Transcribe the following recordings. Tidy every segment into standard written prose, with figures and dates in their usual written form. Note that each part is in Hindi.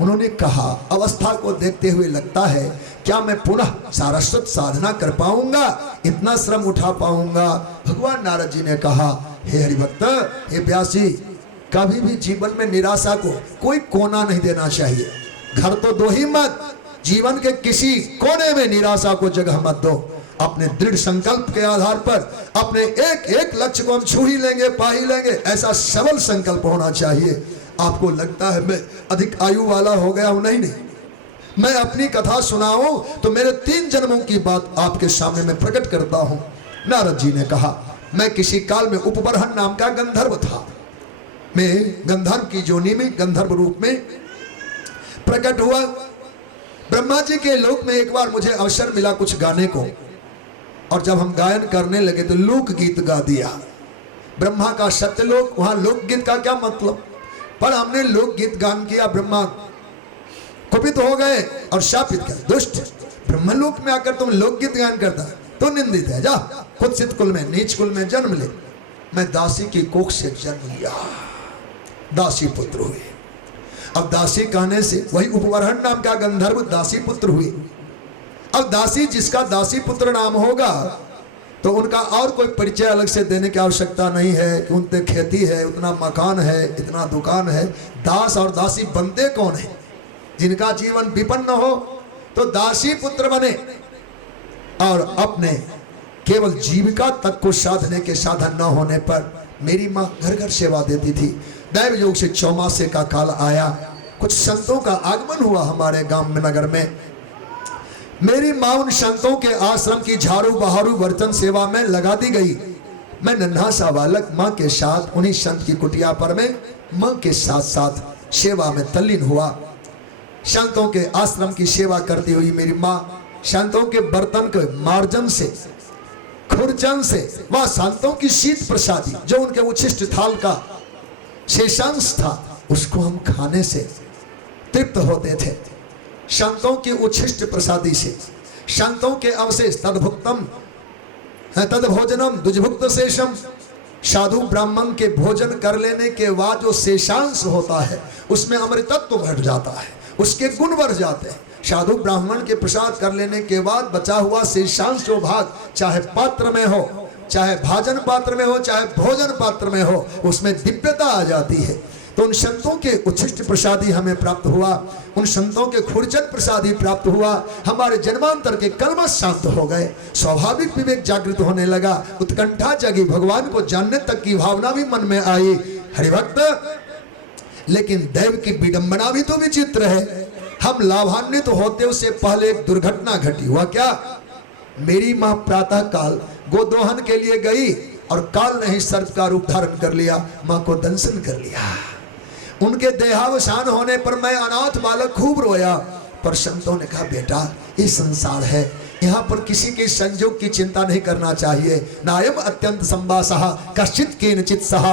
उन्होंने कहा, अवस्था को देखते हुए लगता है क्या मैं पुनः सारस्वत साधना कर पाऊंगा, इतना श्रम उठा पाऊंगा। भगवान नारद जी ने कहा, हे हरिभक्त, हे व्यास जी, कभी भी जीवन में निराशा को कोई कोना नहीं देना चाहिए। घर तो दो ही मत, जीवन के किसी कोने में निराशा को जगह मत दो। अपने दृढ़ संकल्प के आधार पर अपने एक एक लक्ष्य को हम छू ही लेंगे, पा ही लेंगे, ऐसा सबल संकल्प होना चाहिए। आपको लगता है मैं अधिक आयु वाला हो गया हूं? नहीं, मैं अपनी कथा सुनाऊं तो मेरे 3 जन्मों की बात आपके सामने मैं प्रकट करता हूं। नारद जी ने कहा, मैं किसी काल में उपबरहन नाम का गंधर्व था। मैं गंधर्व की जोनी में गंधर्व रूप में प्रकट हुआ। ब्रह्मा जी के लोक में एक बार मुझे अवसर मिला कुछ गाने को, और जब हम गायन करने लगे तो लोकगीत गा दिया। ब्रह्मा का सत्यलोक, वहां लोकगीत का क्या मतलब? पर हमने लोकगीत गान किया, ब्रह्मा कुपित हो गए और शापित किया, दुष्ट, ब्रह्मलोक में आकर तुम लोकगीत गान करता तो निंदित है, जा कुत्सित कुल में, नीच कुल में जन्म ले। मैं दासी की कोख से जन्म लिया, दासी पुत्र हुए। अब दासी कहने से वही उपवरहन नाम का गंधर्व दासी पुत्र हुए। अब दासी जिसका दासी पुत्र नाम होगा तो उनका और कोई परिचय अलग से देने की आवश्यकता नहीं है कि उनते खेती है, उतना मकान है, इतना दुकान है। दास और दासी बनते कौन है? जिनका जीवन विपन्न हो तो दासी पुत्र बने और अपने केवल जीविका तक को साधने के साधन न होने पर मेरी माँ घर घर सेवा देती थी। दैव योग से चौमासे का काल आया, कुछ संतों का आगमन हुआ हमारे गांव में, नगर में। मेरी माँ उन संतों के आश्रम की झाड़ू बहारू बर्तन सेवा में लगा दी गई। मैं नन्हा सा बालक माँ के साथ उन्हीं संत की कुटिया पर में माँ के साथ साथ सेवा में तल्लीन हुआ। संतों के आश्रम की सेवा करती हुई मेरी माँ संतों के बर्तन के मार्जन से, खुरचन से, वह संतों की शीत प्रसादी जो उनके उच्छिष्ट थाल का शेषांश था, उसको हम खाने से तृप्त होते थे। संतों की उच्छिष्ट प्रसादी से, संतों के अवशेष, तदभुक्तम तदभोजनम दुजभुक्त शेषम, साधु ब्राह्मण के भोजन कर लेने के बाद जो शेषांश होता है उसमें अमृतत्व बढ़ जाता है, उसके गुण बढ़ जाते हैं। साधु ब्राह्मण के प्रसाद कर लेने के बाद बचा हुआ शेषांश जो भाग, चाहे पात्र में हो, चाहे भाजन पात्र में हो, चाहे भोजन पात्र में हो, उसमें दिव्यता आ जाती है। तो उन संतों के उच्छिष्ट प्रसादी हमें प्राप्त हुआ, उन संतों के खुरचन प्रसादी प्राप्त हुआ। हमारे जन्मांतर के कलमश शांत हो गए, स्वाभाविक विवेक जागृत होने लगा, उत्कंठा जगी, भगवान को जानने तक की भावना भी मन में आई। हरिभक्त, लेकिन दैव की विडंबना भी तो विचित्र है। हम लाभान्वित तो होते उससे पहले एक दुर्घटना घटी। हुआ क्या? मेरी माँ प्रातः काल गोदोहन के लिए गई और काल ने ही सर्प का रूप धारण कर लिया, माँ को दंशन कर लिया। उनके देहावसान होने पर मैं अनाथ बालक खूब रोया, पर संतों ने कहा, बेटा ये संसार है, यहाँ पर किसी के संयोग की चिंता नहीं करना चाहिए। नायम अत्यंत संवासः कश्चित केनचित सह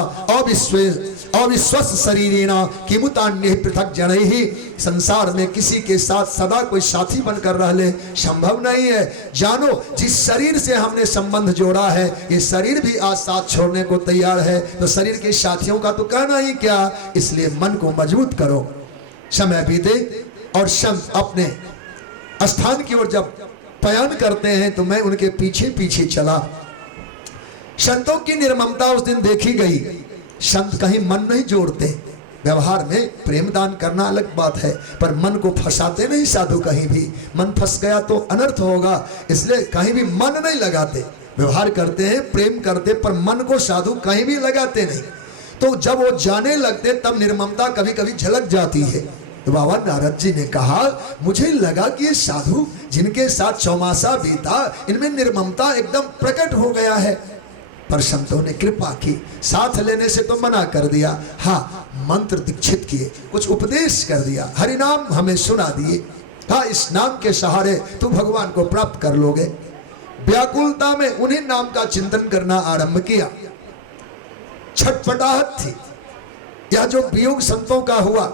अविश्वस शरीरेण किमुतान्य पृथक जनैः। संसार में किसी के साथ सदा कोई साथी बनकर रह ले संभव नहीं है। जानो, जिस शरीर से हमने संबंध जोड़ा है ये शरीर भी आज साथ छोड़ने को तैयार है, तो शरीर के साथियों का तो कहना ही क्या। इसलिए मन को मजबूत करो। समय बीते और संत अपने स्थान की ओर जब पयन करते हैं तो मैं उनके पीछे पीछे चला। संतों की निर्ममता उस दिन देखी गई। संत कहीं मन नहीं जोड़ते, व्यवहार में प्रेम दान करना अलग बात है, पर मन को फंसाते नहीं साधु कहीं भी। मन फंस गया तो अनर्थ होगा, इसलिए कहीं भी मन नहीं लगाते। व्यवहार करते हैं, प्रेम करते, पर मन को साधु कहीं भी लगाते नहीं। तो जब वो जाने लगते तब निर्ममता कभी कभी झलक जाती है। तो बाबा नारद जी ने कहा, मुझे लगा कि ये साधु जिनके साथ चौमासा बीता, इनमें निर्ममता एकदम प्रकट हो गया है। पर संतों ने कृपा की, साथ लेने से तो मना कर दिया। हाँ, मंत्र दीक्षित किए, कुछ उपदेश कर दिया, हरिनाम हमें सुना दिए। हाँ, इस नाम के सहारे तू भगवान को प्राप्त कर लोगे। व्याकुलता में उन्हीं नाम का चिंतन करना आरंभ किया। छटपटाहट थी। यह जो वियोग संतों का हुआ,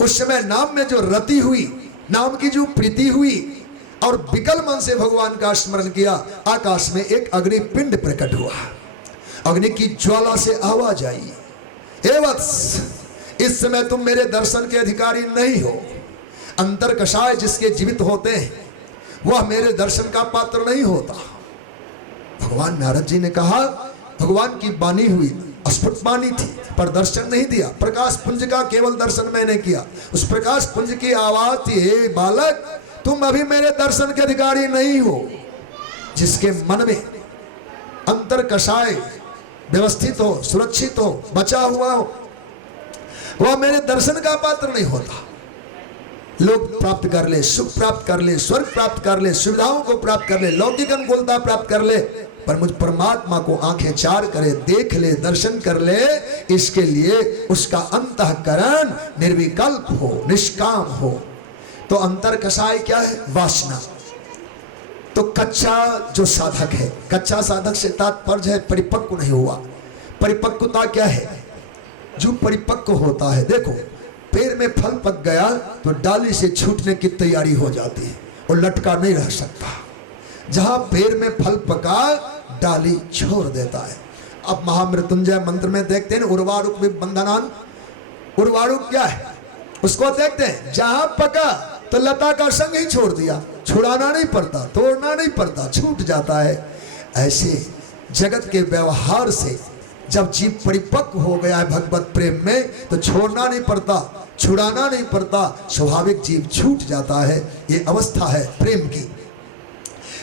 उस समय नाम में जो रति हुई, नाम की जो प्रीति हुई और विकल मन से भगवान का स्मरण किया, आकाश में एक अग्नि पिंड प्रकट हुआ। अग्नि की ज्वाला से आवाज आई, हे वत्स, इस समय तुम मेरे दर्शन के अधिकारी नहीं हो। अंतर कषाय जिसके जीवित होते हैं वह मेरे दर्शन का पात्र नहीं होता। भगवान नारद जी ने कहा, भगवान की वाणी हुई, स्फुट वाणी थी, पर दर्शन नहीं दिया। प्रकाश पुंज का केवल दर्शन मैंने किया। उस प्रकाश पुंज की आवाज थी, हे बालक, तुम अभी मेरे दर्शन के अधिकारी नहीं हो। जिसके मन में अंतर कषाय व्यवस्थित हो, सुरक्षित हो, बचा हुआ हो, वह मेरे दर्शन का पात्र नहीं होता। लोग प्राप्त कर ले, सुख प्राप्त कर ले, स्वर्ग प्राप्त कर ले, सुविधाओं को प्राप्त कर ले, लौकिक अनुकूलता प्राप्त कर ले, पर मुझ परमात्मा को आंखें चार करे, देख ले, दर्शन कर ले, इसके लिए उसका अंतःकरण निर्विकल्प हो, निष्काम हो। तो अंतर कषाय क्या है? वासना। तो कच्चा जो साधक है, कच्चा साधक से तात्पर्य है परिपक्व नहीं हुआ। परिपक्वता क्या है? जो परिपक्व होता है, देखो पेड़ में फल पक गया तो डाली से छूटने की तैयारी हो जाती है, वो लटका नहीं रह सकता। जहां पेड़ में फल पका डाली छोड़ देता है। अब महामृत्युंजय मंत्र में देखते हैं उर्वारुक विबंधनान। उर्वारुक क्या है? उसको देखते हैं, जहां पका तो लता का संग ही छोड़ दिया, छुड़ाना नहीं पड़ता, तोड़ना नहीं पड़ता, छूट जाता है। ऐसे जगत के व्यवहार से जब जीव परिपक्व हो गया है भगवत प्रेम में, तो छोड़ना नहीं पड़ता, छुड़ाना नहीं पड़ता, स्वाभाविक जीव छूट जाता है। ये अवस्था है प्रेम की।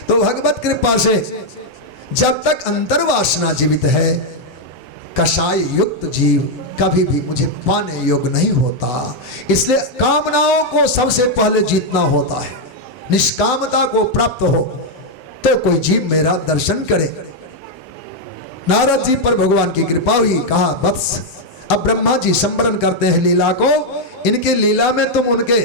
तो भगवत कृपा से जब तक अंतर्वासना जीवित है, कषाय युक्त जीव कभी भी मुझे पाने योग्य नहीं होता। इसलिए कामनाओं को सबसे पहले जीतना होता है। निष्कामता को प्राप्त हो तो कोई जीव मेरा दर्शन करे। नारद जी पर भगवान की कृपा हुई, कहा वत्स, अब ब्रह्मा जी संवरण करते हैं लीला को। इनके लीला में तुम उनके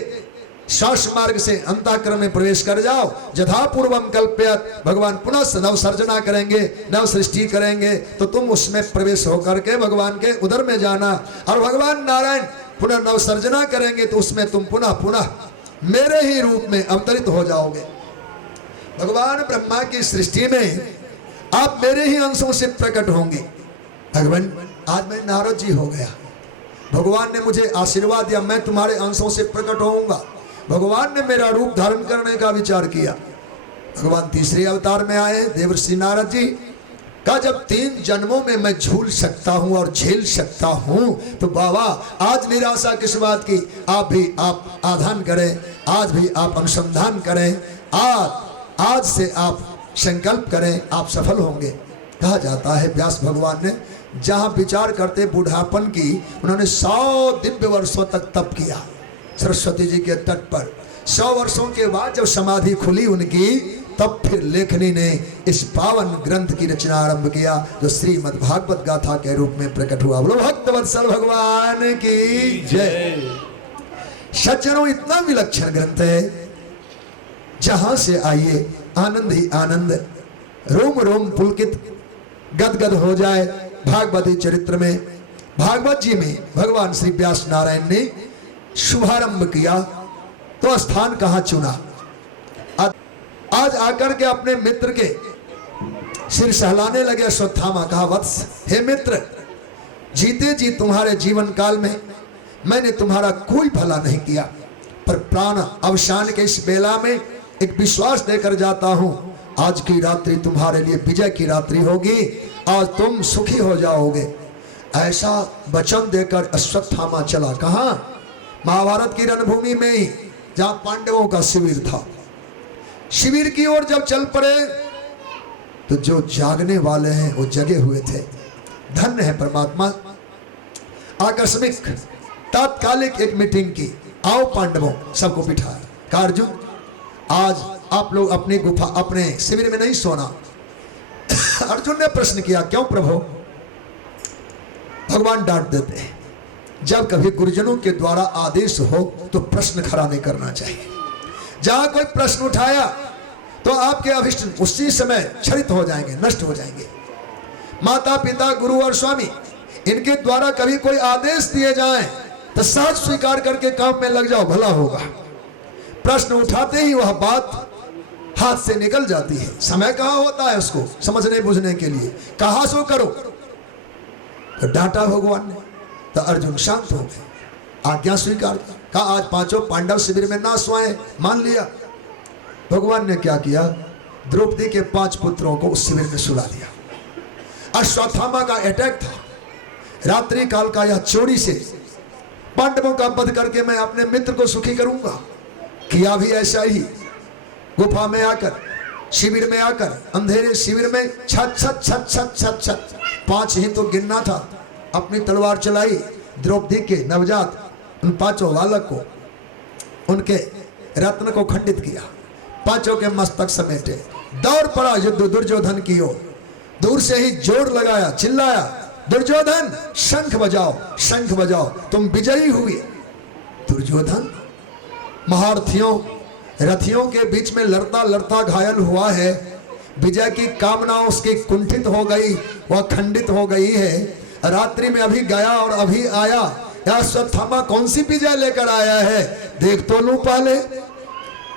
शास मार्ग से अंतःकरण में प्रवेश कर जाओ। यथा पूर्वम कल्प्यत, भगवान पुनः नव सर्जना करेंगे, नव सृष्टि करेंगे, तो तुम उसमें प्रवेश होकर के भगवान के उदर में जाना। और भगवान नारायण पुनः नव सर्जना करेंगे तो उसमें तुम पुनः पुनः मेरे ही रूप में अवतरित हो जाओगे। भगवान ब्रह्मा की सृष्टि में आप मेरे ही अंशों से प्रकट होंगे। भगवान आज मैं नारद जी हो गया, भगवान ने मुझे आशीर्वाद दिया, मैं तुम्हारे अंशों से प्रकट होऊंगा। भगवान ने मेरा रूप धारण करने का विचार किया। भगवान तीसरे अवतार में आए, देवर्षि नारद जी का जब 3 जन्मों में मैं झूल सकता हूं और झेल सकता हूं, तो बाबा आज निराशा किस बात की? आप आधान करें, आज भी आप अनुसंधान करें, आज से आप संकल्प करें, आप सफल होंगे। कहा जाता है व्यास भगवान ने जहां विचार करते बुढ़ापन की, उन्होंने 100 दिव्य वर्षों तक तप किया सरस्वती जी के तट पर। 100 वर्षों के बाद जब समाधि खुली उनकी, तब फिर लेखनी ने इस पावन ग्रंथ की रचना आरंभ किया, जो श्रीमद् भागवत गाथा के रूप में प्रकट हुआ। बोलो भक्तवत्सल भगवान की जय। सज्जनों, इतना विलक्षण ग्रंथ है, जहां से आइए आनंद ही आनंद, रोम रोम पुलकित गदगद हो जाए। भागवती चरित्र में, भागवत जी में भगवान श्री व्यास नारायण ने शुभारंभ किया तो स्थान कहां चुना? आज आकर के अपने मित्र के सिर सहलाने लगे अश्वत्थामा। कहा वत्स, हे मित्र, जीते जी तुम्हारे जीवन काल में मैंने तुम्हारा कोई भला नहीं किया, पर प्राण अवसान के इस बेला में एक विश्वास देकर जाता हूं, आज की रात्रि तुम्हारे लिए विजय की रात्रि होगी, आज तुम सुखी हो जाओगे। ऐसा वचन देकर अश्वत्थामा चला। कहां? महाभारत की रणभूमि में ही, जहां पांडवों का शिविर था। शिविर की ओर जब चल पड़े तो जो जागने वाले हैं वो जगे हुए थे। धन्य है परमात्मा, आकस्मिक तात्कालिक एक मीटिंग की। आओ पांडवों, सबको बिठाया। कहा अर्जुन, आज आप लोग अपनी गुफा, अपने शिविर में नहीं सोना। अर्जुन ने प्रश्न किया, क्यों प्रभु? भगवान डांट देते हैं, जब कभी गुरुजनों के द्वारा आदेश हो तो प्रश्न खड़ा नहीं करना चाहिए। जहां कोई प्रश्न उठाया तो आपके अभिष्ट उसी समय क्षरित हो जाएंगे, नष्ट हो जाएंगे। माता पिता, गुरु और स्वामी, इनके द्वारा कभी कोई आदेश दिए जाएं तो सहज स्वीकार करके काम में लग जाओ, भला होगा। प्रश्न उठाते ही वह बात हाथ से निकल जाती है। समय कहाँ होता है उसको समझने बुझने के लिए? कहा सो करो। तो डांटा भगवान ने, तो अर्जुन शांत हो गए। आज्ञा स्वीकार कहा आज पांचों पांडव शिविर में ना सोए, मान लिया। भगवान ने क्या किया, द्रौपदी के 5 पुत्रों को उस शिविर में सुला दिया। अश्वत्थामा का अटैक था, रात्रि काल का यह चोरी से पांडवों का वध करके मैं अपने मित्र को सुखी करूंगा। किया भी ऐसा ही, गुफा में आकर, शिविर में आकर, अंधेरे शिविर में छत छत छत छत छत छत 5 ही तो गिनना था। अपनी तलवार चलाई, द्रौपदी के नवजात उन 5 बालक को, उनके रत्न को खंडित किया, 5 के मस्तक समेटे, दौड़ पड़ा युद्ध दुर्योधन की ओर। दूर से ही जोर लगाया, चिल्लाया, दुर्योधन शंख बजाओ, शंख बजाओ, तुम विजयी हुए। दुर्योधन महारथियों रथियों के बीच में लड़ता लड़ता घायल हुआ है, विजय की कामना उसकी कुंठित हो गई, वह खंडित हो गई है। रात्रि में अभी गया और अभी आया, अश्वत्थामा कौन सी विजय लेकर आया है, देख तो लूं पहले।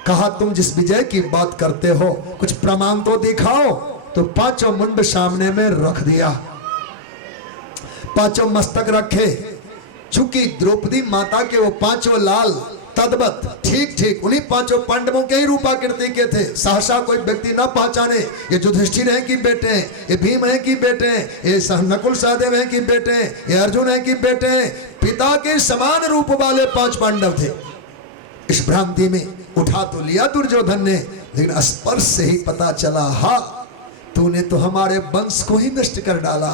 कहा तुम जिस विजय की बात करते हो कुछ प्रमाण तो दिखाओ। तो 5 मुंड सामने में रख दिया, 5 मस्तक रखे। चूंकि द्रौपदी माता के वो 5 लाल तद्वत ठीक ठीक उन्हीं 5 पांडवों के ही रूपाकृति के थे, सहसा कोई व्यक्ति न पहचाने ये युधिष्ठिर हैं कि बेटे हैं, ये भीम हैं कि बेटे हैं, ये नकुल सहदेव हैं कि बेटे हैं, ये अर्जुन हैं कि बेटे हैं। पिता के समान रूप वाले 5 पांडव थे। इस भ्रांति में उठा तो लिया दुर्योधन ने, लेकिन स्पर्श से ही पता चला, हा तूने तो हमारे वंश को ही नष्ट कर डाला।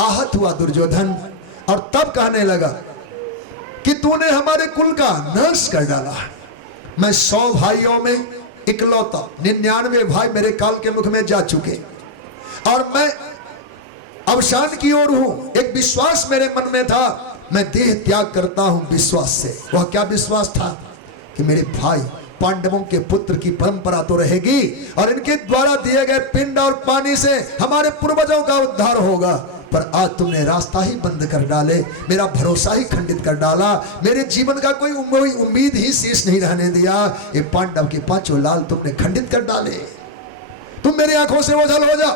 आहत हुआ दुर्योधन और तब कहने लगा कि तूने हमारे कुल का नाश कर डाला। मैं 100 भाइयों में इकलौता, 99 भाई मेरे काल के मुख में जा चुके और मैं अवसान की ओर हूं। एक विश्वास मेरे मन में था, मैं देह त्याग करता हूं विश्वास से। वह क्या विश्वास था कि मेरे भाई पांडवों के पुत्र की परंपरा तो रहेगी और इनके द्वारा दिए गए पिंड और पानी से हमारे पूर्वजों का उद्धार होगा। पर आज तुमने रास्ता ही बंद कर डाले, मेरा भरोसा ही खंडित कर डाला, मेरे जीवन का कोई उम्मीद ही शेष नहीं रहने दिया। ये पांडव के 5 लाल तुमने खंडित कर डाले। तुम मेरी आंखों से ओझल हो जा।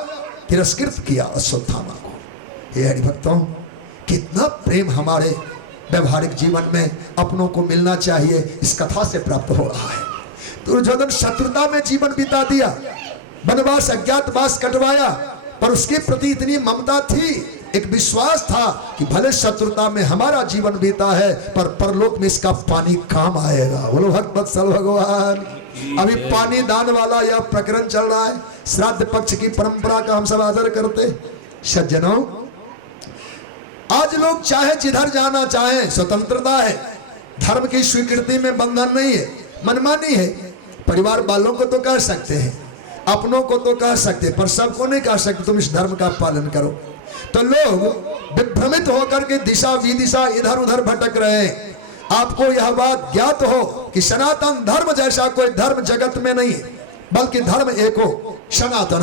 तिरस्कृत किया अश्वत्थामा को। हे हरिभक्तों, कितना प्रेम हमारे व्यवहारिक जीवन में अपनों को मिलना चाहिए, इस कथा से प्राप्त हो रहा है। दुर्योधन शत्रुता में जीवन बिता दिया, वनवास अज्ञातवास कटवाया, पर उसके प्रति इतनी ममता थी, एक विश्वास था कि भले शत्रुता में हमारा जीवन बीता है पर परलोक में इसका पानी काम आएगा। बोलो भक्त वत्सल भगवान। अभी पानी दान वाला यह प्रकरण चल रहा है। श्राद्ध पक्ष की परंपरा का हम सब आदर करते। सज्जनों, आज लोग चाहे जिधर जाना चाहे, स्वतंत्रता है, धर्म की स्वीकृति में बंधन नहीं है, मनमानी है। परिवार वालों को तो कह सकते हैं, अपनों को तो कह सकते, पर सबको नहीं कह सकते तुम इस धर्म का पालन करो। तो लोग विभ्रमित होकर के दिशा विदिशा इधर उधर भटक रहे हैं। आपको यह बात ज्ञात हो कि सनातन धर्म जैसा कोई धर्म जगत में नहीं है, बल्कि धर्म एक हो, सनातन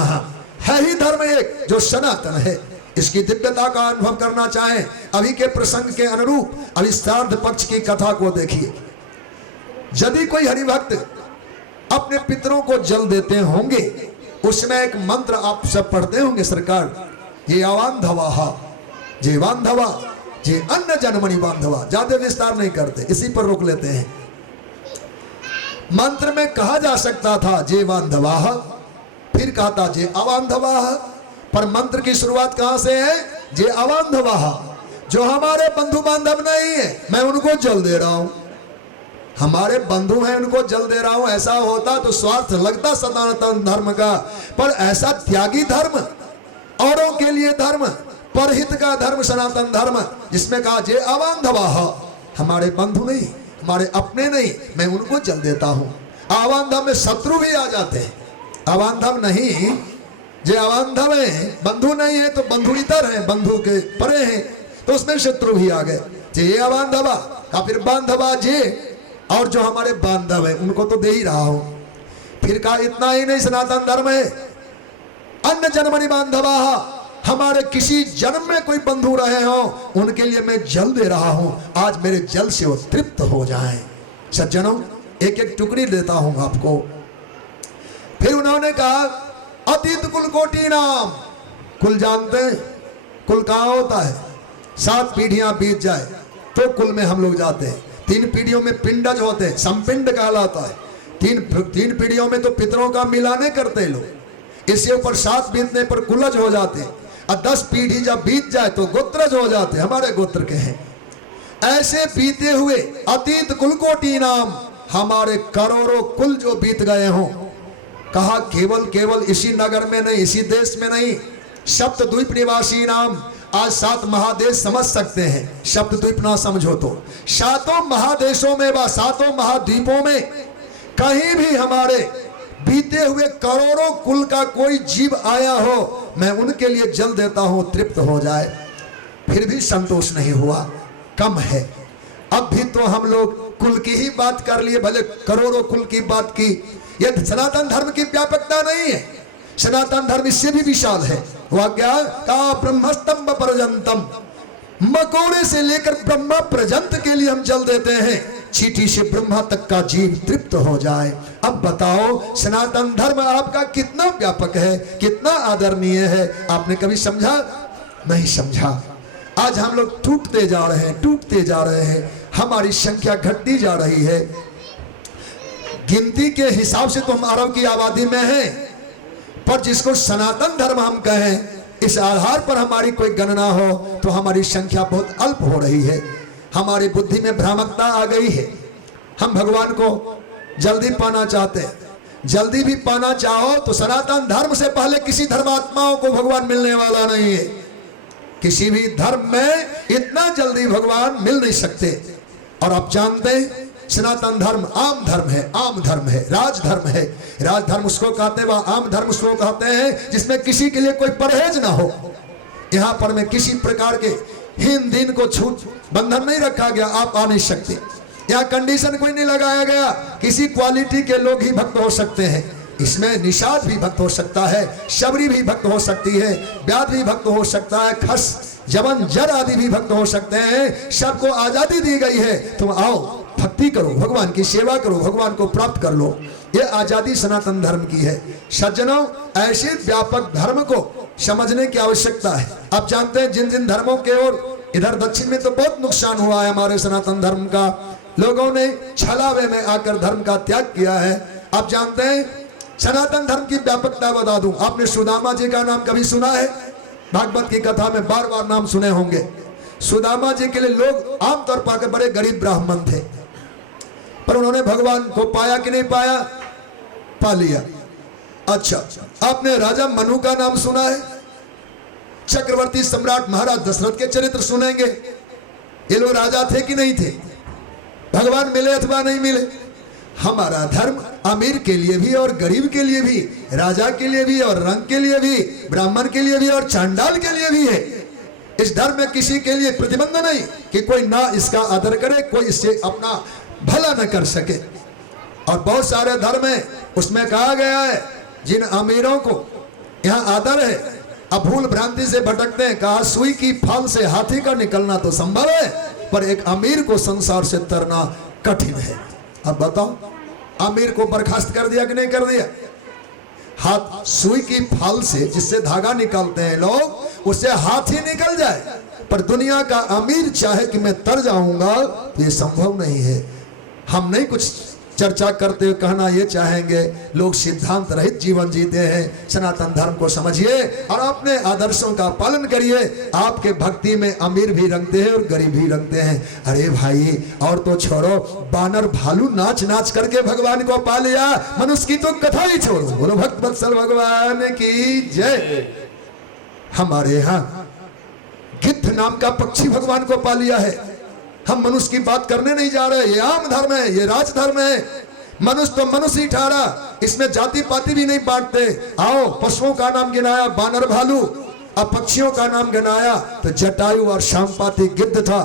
है ही धर्म एक जो सनातन है। इसकी दिव्यता का अनुभव करना चाहें, अभी के प्रसंग के अनुरूप अभी श्राद्ध पक्ष की कथा को देखिए। यदि कोई हरिभक्त अपने पितरों को जल देते होंगे, उसमें एक मंत्र आप सब पढ़ते होंगे सरकार, ये अवांधवा जे बांधवा जे अन्य जनमणि बांधवा। ज्यादा विस्तार नहीं करते, इसी पर रोक लेते हैं। मंत्र में कहा जा सकता था जे बांधवा, फिर कहा था जे अवांधवा, पर मंत्र की शुरुआत कहां से है? जे अवांधवा, जो हमारे बंधु बांधव नहीं है मैं उनको जल दे रहा हूं। हमारे बंधु हैं उनको जल दे रहा हूं। ऐसा होता तो स्वार्थ लगता सनातन धर्म का, पर ऐसा त्यागी धर्म, औरों के लिए धर्म, परहित का धर्म सनातन धर्म, जिसमें कहा जे अवांधवा, हमारे बंधु नहीं, हमारे अपने नहीं, मैं उनको जल देता हूं। अवांधव में शत्रु भी आ जाते हैं। अवांधव नहीं, जे अवांधव है, बंधु नहीं है तो बंधु इतर है, बंधु के परे हैं, तो उसमें शत्रु भी आ गए। जे अवांधवा का फिर बांधवा जे, और जो हमारे बांधव है उनको तो दे ही रहा हूं। फिर कहा इतना ही नहीं, सनातन धर्म है अन्य जन्मनि बांधवा, हमारे किसी जन्म में कोई बंधु रहे हो उनके लिए मैं जल दे रहा हूं, आज मेरे जल से वो तृप्त हो जाएं। सज्जनों, एक एक टुकड़ी देता हूं आपको। फिर उन्होंने कहा अतीत कुल कोटि नाम। कुल जानते हैं? कुल कहाँ होता है? 7 पीढ़ियां बीत जाए तो कुल में हम लोग जाते हैं। 3 पीढ़ियों में पिंडज होते हैं, संपिंड कहलाता है। 3 पीढ़ियों में तो पितरों का मिलाने करते हैं लोग। इसके ऊपर 7 बीतने पर कुलज हो जाते हैं, और 10 पीढ़ी जब बीत जाए तो गोत्रज हो जाते। हमारे गोत्र के हैं। ऐसे बीते हुए अतीत कुलकोटि नाम, हमारे करोड़ों कुल जो बीत गए हों। कहा केवल इसी नगर में नहीं, इसी देश में नहीं, सप्तद्वीप निवासी नाम। आज 7 महादेश समझ सकते हैं, सप्तद्वीप ना समझो तो 7 महादेशों में व 7 महाद्वीपों में कहीं भी हमारे बीते हुए करोड़ों कुल का कोई जीव आया हो, मैं उनके लिए जल देता हूं, तृप्त हो जाए। फिर भी संतोष नहीं हुआ, कम है। अब भी तो हम लोग कुल की ही बात कर लिए, भले करोड़ों कुल की बात की। यह सनातन धर्म की व्यापकता नहीं है। सनातन धर्म इससे भी विशाल है। वह क्या का ब्रह्मस्तंभ पर्यंतम, मकोड़े से लेकर ब्रह्मा पर्यंत के लिए हम जल देते हैं, चींटी से ब्रह्मा तक का जीव तृप्त हो जाए। अब बताओ सनातन धर्म आपका कितना व्यापक है, कितना आदरणीय है। आपने कभी समझा? नहीं समझा। आज हम लोग टूटते जा रहे हैं, टूटते जा रहे हैं। हमारी संख्या घटती जा रही है। गिनती के हिसाब से तो हम अरब की आबादी में हैं, पर जिसको सनातन धर्म हम कहें, इस आधार पर हमारी कोई गणना हो तो हमारी संख्या बहुत अल्प हो रही है। हमारी बुद्धि में भ्रामकता आ गई है। हम भगवान को जल्दी पाना चाहते हैं। जल्दी भी पाना चाहो तो सनातन धर्म से पहले किसी धर्मात्माओं को भगवान मिलने वाला नहीं है। किसी भी धर्म में इतना जल्दी भगवान मिल नहीं सकते। और आप जानते हैं सनातन धर्म आम धर्म है, आम धर्म है, राजधर्म है। राजधर्म उसको कहते हैं, वह आम धर्म उसको कहते हैं जिसमें किसी के लिए कोई परहेज ना हो। यहाँ पर में किसी प्रकार के हिंद दिन को छूट बंधन नहीं रखा गया, आप आ नहीं सकते। यहाँ कंडीशन कोई नहीं लगाया गया, किसी क्वालिटी के लोग ही भक्त हो सकते हैं। इसमें निषाद भी भक्त हो सकता है, शबरी भी भक्त हो सकती है, व्याध भी भक्त हो सकता है, खस जवन जर आदि भी भक्त हो सकते हैं। सबको आजादी दी गई है, तुम आओ भक्ति करो, भगवान की सेवा करो, भगवान को प्राप्त कर लो। ये आजादी सनातन धर्म की है। सज्जनों, ऐसे व्यापक धर्म को समझने की आवश्यकता है। आप जानते हैं जिन जिन धर्मों के ओर इधर दक्षिण में तो बहुत नुकसान हुआ है हमारे सनातन धर्म का। लोगों ने छलावे में आकर धर्म का त्याग किया है। आप जानते हैं सनातन धर्म की व्यापकता बता दूं, आपने सुदामा जी का नाम कभी सुना है? भागवत की कथा में बार बार नाम सुने होंगे। सुदामा जी के लिए लोग आमतौर पर आकर बड़े गरीब ब्राह्मण थे, पर उन्होंने भगवान को पाया कि नहीं पाया? पा लिया। अच्छा, आपने राजा मनु का नाम सुना है? चक्रवर्ती सम्राट महाराज दशरथ के चरित्र सुनेंगे। ये लोग राजा थे कि नहीं थे? भगवान मिले अथवा नहीं मिले? हमारा धर्म अमीर के लिए भी और गरीब के लिए भी, राजा के लिए भी और रंग के लिए भी, ब्राह्मण के लिए भी और चांडाल के लिए भी है। इस धर्म में किसी के लिए प्रतिबंध नहीं कि कोई ना इसका आदर करे, कोई इससे अपना भला न कर सके। और बहुत सारे धर्म है, उसमें कहा गया है जिन अमीरों को यहाँ आदर है, अब भूल भ्रांति से भटकते हैं। कहा सुई की फाल से हाथी का निकलना तो संभव है, पर एक अमीर को संसार से तरना कठिन है। अब बताओ, अमीर को बर्खास्त कर दिया कि नहीं कर दिया? हाथ सुई की फाल से जिससे धागा निकालते हैं लोग, उससे हाथी निकल जाए, पर दुनिया का अमीर चाहे कि मैं तर जाऊंगा तो ये संभव नहीं है। हम नहीं कुछ चर्चा करते हुए कहना ये चाहेंगे, लोग सिद्धांत रहित जीवन जीते हैं। सनातन धर्म को समझिए और अपने आदर्शों का पालन करिए। आपके भक्ति में अमीर भी रंगते हैं और गरीब भी रंगते हैं। अरे भाई, और तो छोड़ो, बानर भालू नाच नाच करके भगवान को पा लिया, मनुष्य की तो कथा ही छोड़ो। बोलो भक्त वत्सल भगवान की जय। हमारे यहाँ गिद्ध नाम का पक्षी भगवान को पा लिया है। हम मनुष्य की बात करने नहीं जा रहे। ये आम धर्म है, ये राजधर्म है। मनुष्य तो मनुष्य ही ठहरा, इसमें जाति पाति भी नहीं बांटते। आओ, पशुओं का नाम गिनाया बानर भालू, अब पक्षियों का नाम गिनाया तो जटायु और शामपाती गिद्ध था।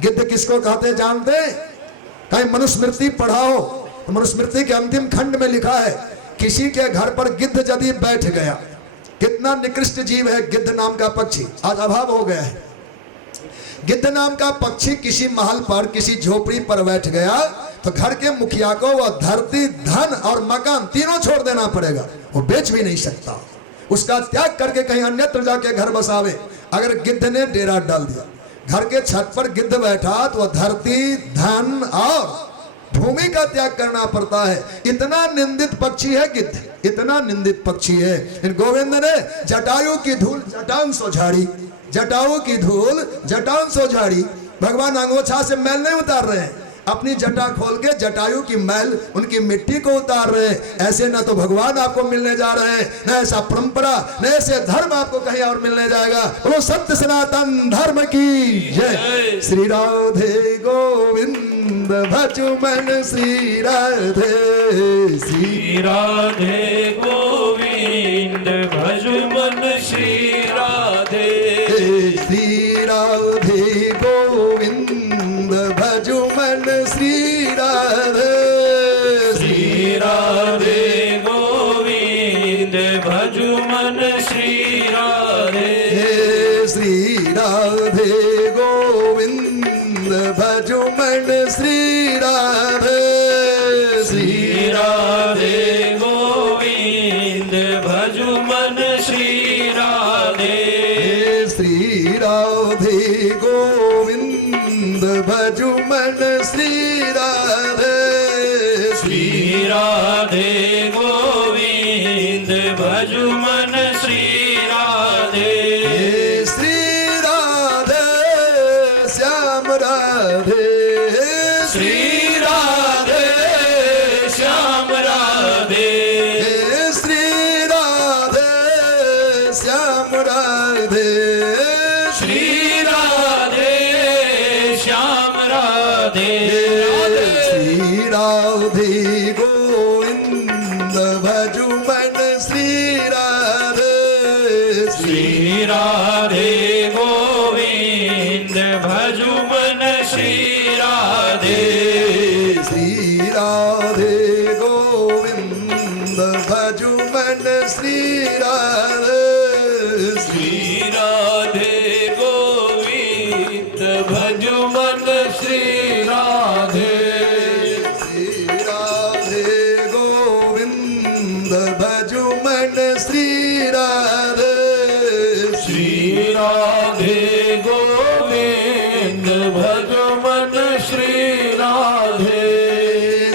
गिद्ध किसको कहते जानते? कहीं मनुस्मृति पढ़ाओ तो मनुस्मृति के अंतिम खंड में लिखा है, किसी के घर पर गिद्ध यदि बैठ गया, कितना निकृष्ट जीव है गिद्ध नाम का पक्षी, आज अभाव हो गया है। गिद्ध नाम का पक्षी किसी महल पर, किसी झोपड़ी पर बैठ गया तो घर के मुखिया को वह धरती, धन और मकान तीनों छोड़ देना पड़ेगा। वो बेच भी नहीं सकता, उसका त्याग करके कहीं अन्यत्र जाके घर बसावे। अगर गिद्ध ने डेरा डाल दिया, घर के छत पर गिद्ध बैठा तो धरती, धन और भूमि का त्याग करना पड़ता है। इतना निंदित पक्षी है गिद्ध, इतना निंदित पक्षी है। इन गोविंद ने जटायु की धूल जटान सो झाड़ी, जटाओं की धूल जटान सो झाड़ी। भगवान अंगोछा से मैल नहीं उतार रहे हैं, अपनी जटा खोल के जटायु की मैल, उनकी मिट्टी को उतार रहे हैं। ऐसे न तो भगवान आपको मिलने जा रहे हैं, न ऐसा परंपरा, न ऐसे धर्म आपको कहीं और मिलने जाएगा। बोलो सत्य सनातन धर्म की जय। श्री राधे गोविंद भजो मन श्री राधे, श्री राधे गोविंद भजो मन श्री राधे, श्री राधे गोविंद भजो मन श्री राधे, श्री राधे गोविंद भजो मन श्री राधे, श्री राधे गोविंद भजो मन श्री राधे, श्री राधे गोविंद भजो मन श्री राधे, श्री राधे गोविंद भजो मन श्री राधे, श्री राधे गोविंद भजो मन श्री राधे, श्री राधे श्याम राधे, श्री राधे श्याम राधे, श्री राधे श्याम राधे, श्री राधे श्याम राधे, श्री राधे गोविंद भजो मन श्री राधे, श्री राधे गोविंद भजो मन श्री राधे, श्री राधे गोविंद भजो मन श्री राधे, श्री राधे गोविंद भजो मन श्री राधे, श्री राधे गोविंद भजो मन श्री राधे, श्री राधे गोविंद भजो मन श्री राधे,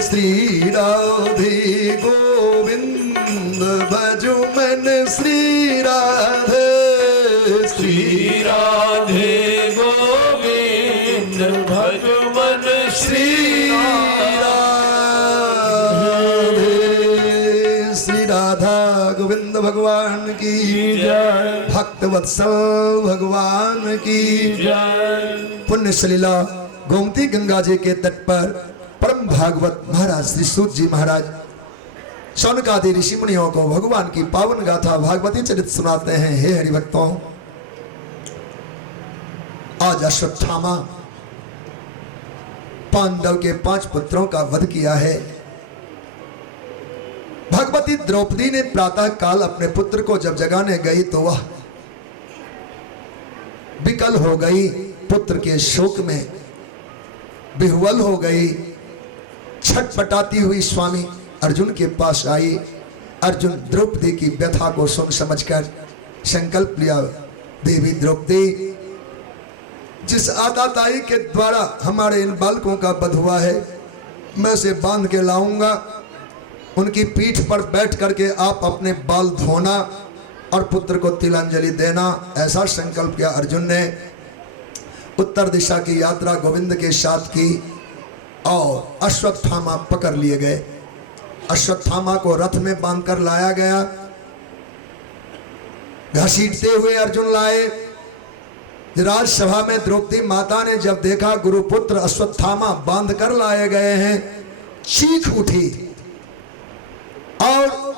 श्री राधे गोविंद भजो मन श्री राधे, श्री राधे गोविंद भजो मन श्री राधे। श्री राधा गोविंद भगवान की जय, भक्त वत्सल भगवान की जय। पुण्य सलीला गोमती गंगा जी के तट पर परम भागवत महाराज श्री सूत जी महाराज शौनकादि ऋषि मुनियों को भगवान की पावन गाथा भागवती चरित सुनाते हैं। हे हरिभक्तों, आज अश्वत्थामा पांडव के 5 पुत्रों का वध किया है। भगवती द्रौपदी ने प्रातः काल अपने पुत्र को जब जगाने गई तो वह विकल हो गई, पुत्र के शोक में विह्वल हो गई। छटपटाती हुई स्वामी अर्जुन के पास आई। अर्जुन द्रौपदी की व्यथा को सुन समझकर संकल्प लिया, देवी द्रौपदी, जिस आताताई के द्वारा हमारे इन बालकों का वध हुआ है, मैं उसे बांध के लाऊंगा। उनकी पीठ पर बैठ करके आप अपने बाल धोना और पुत्र को तिलांजलि देना। ऐसा संकल्प किया अर्जुन ने। उत्तर दिशा की यात्रा गोविंद के साथ की और अश्वत्थामा पकड़ लिए गए। अश्वत्थामा को रथ में बांधकर लाया गया। घसीटते हुए अर्जुन लाए। राजसभा में द्रौपदी माता ने जब देखा गुरुपुत्र अश्वत्थामा बांध कर लाए गए हैं, चीख उठी और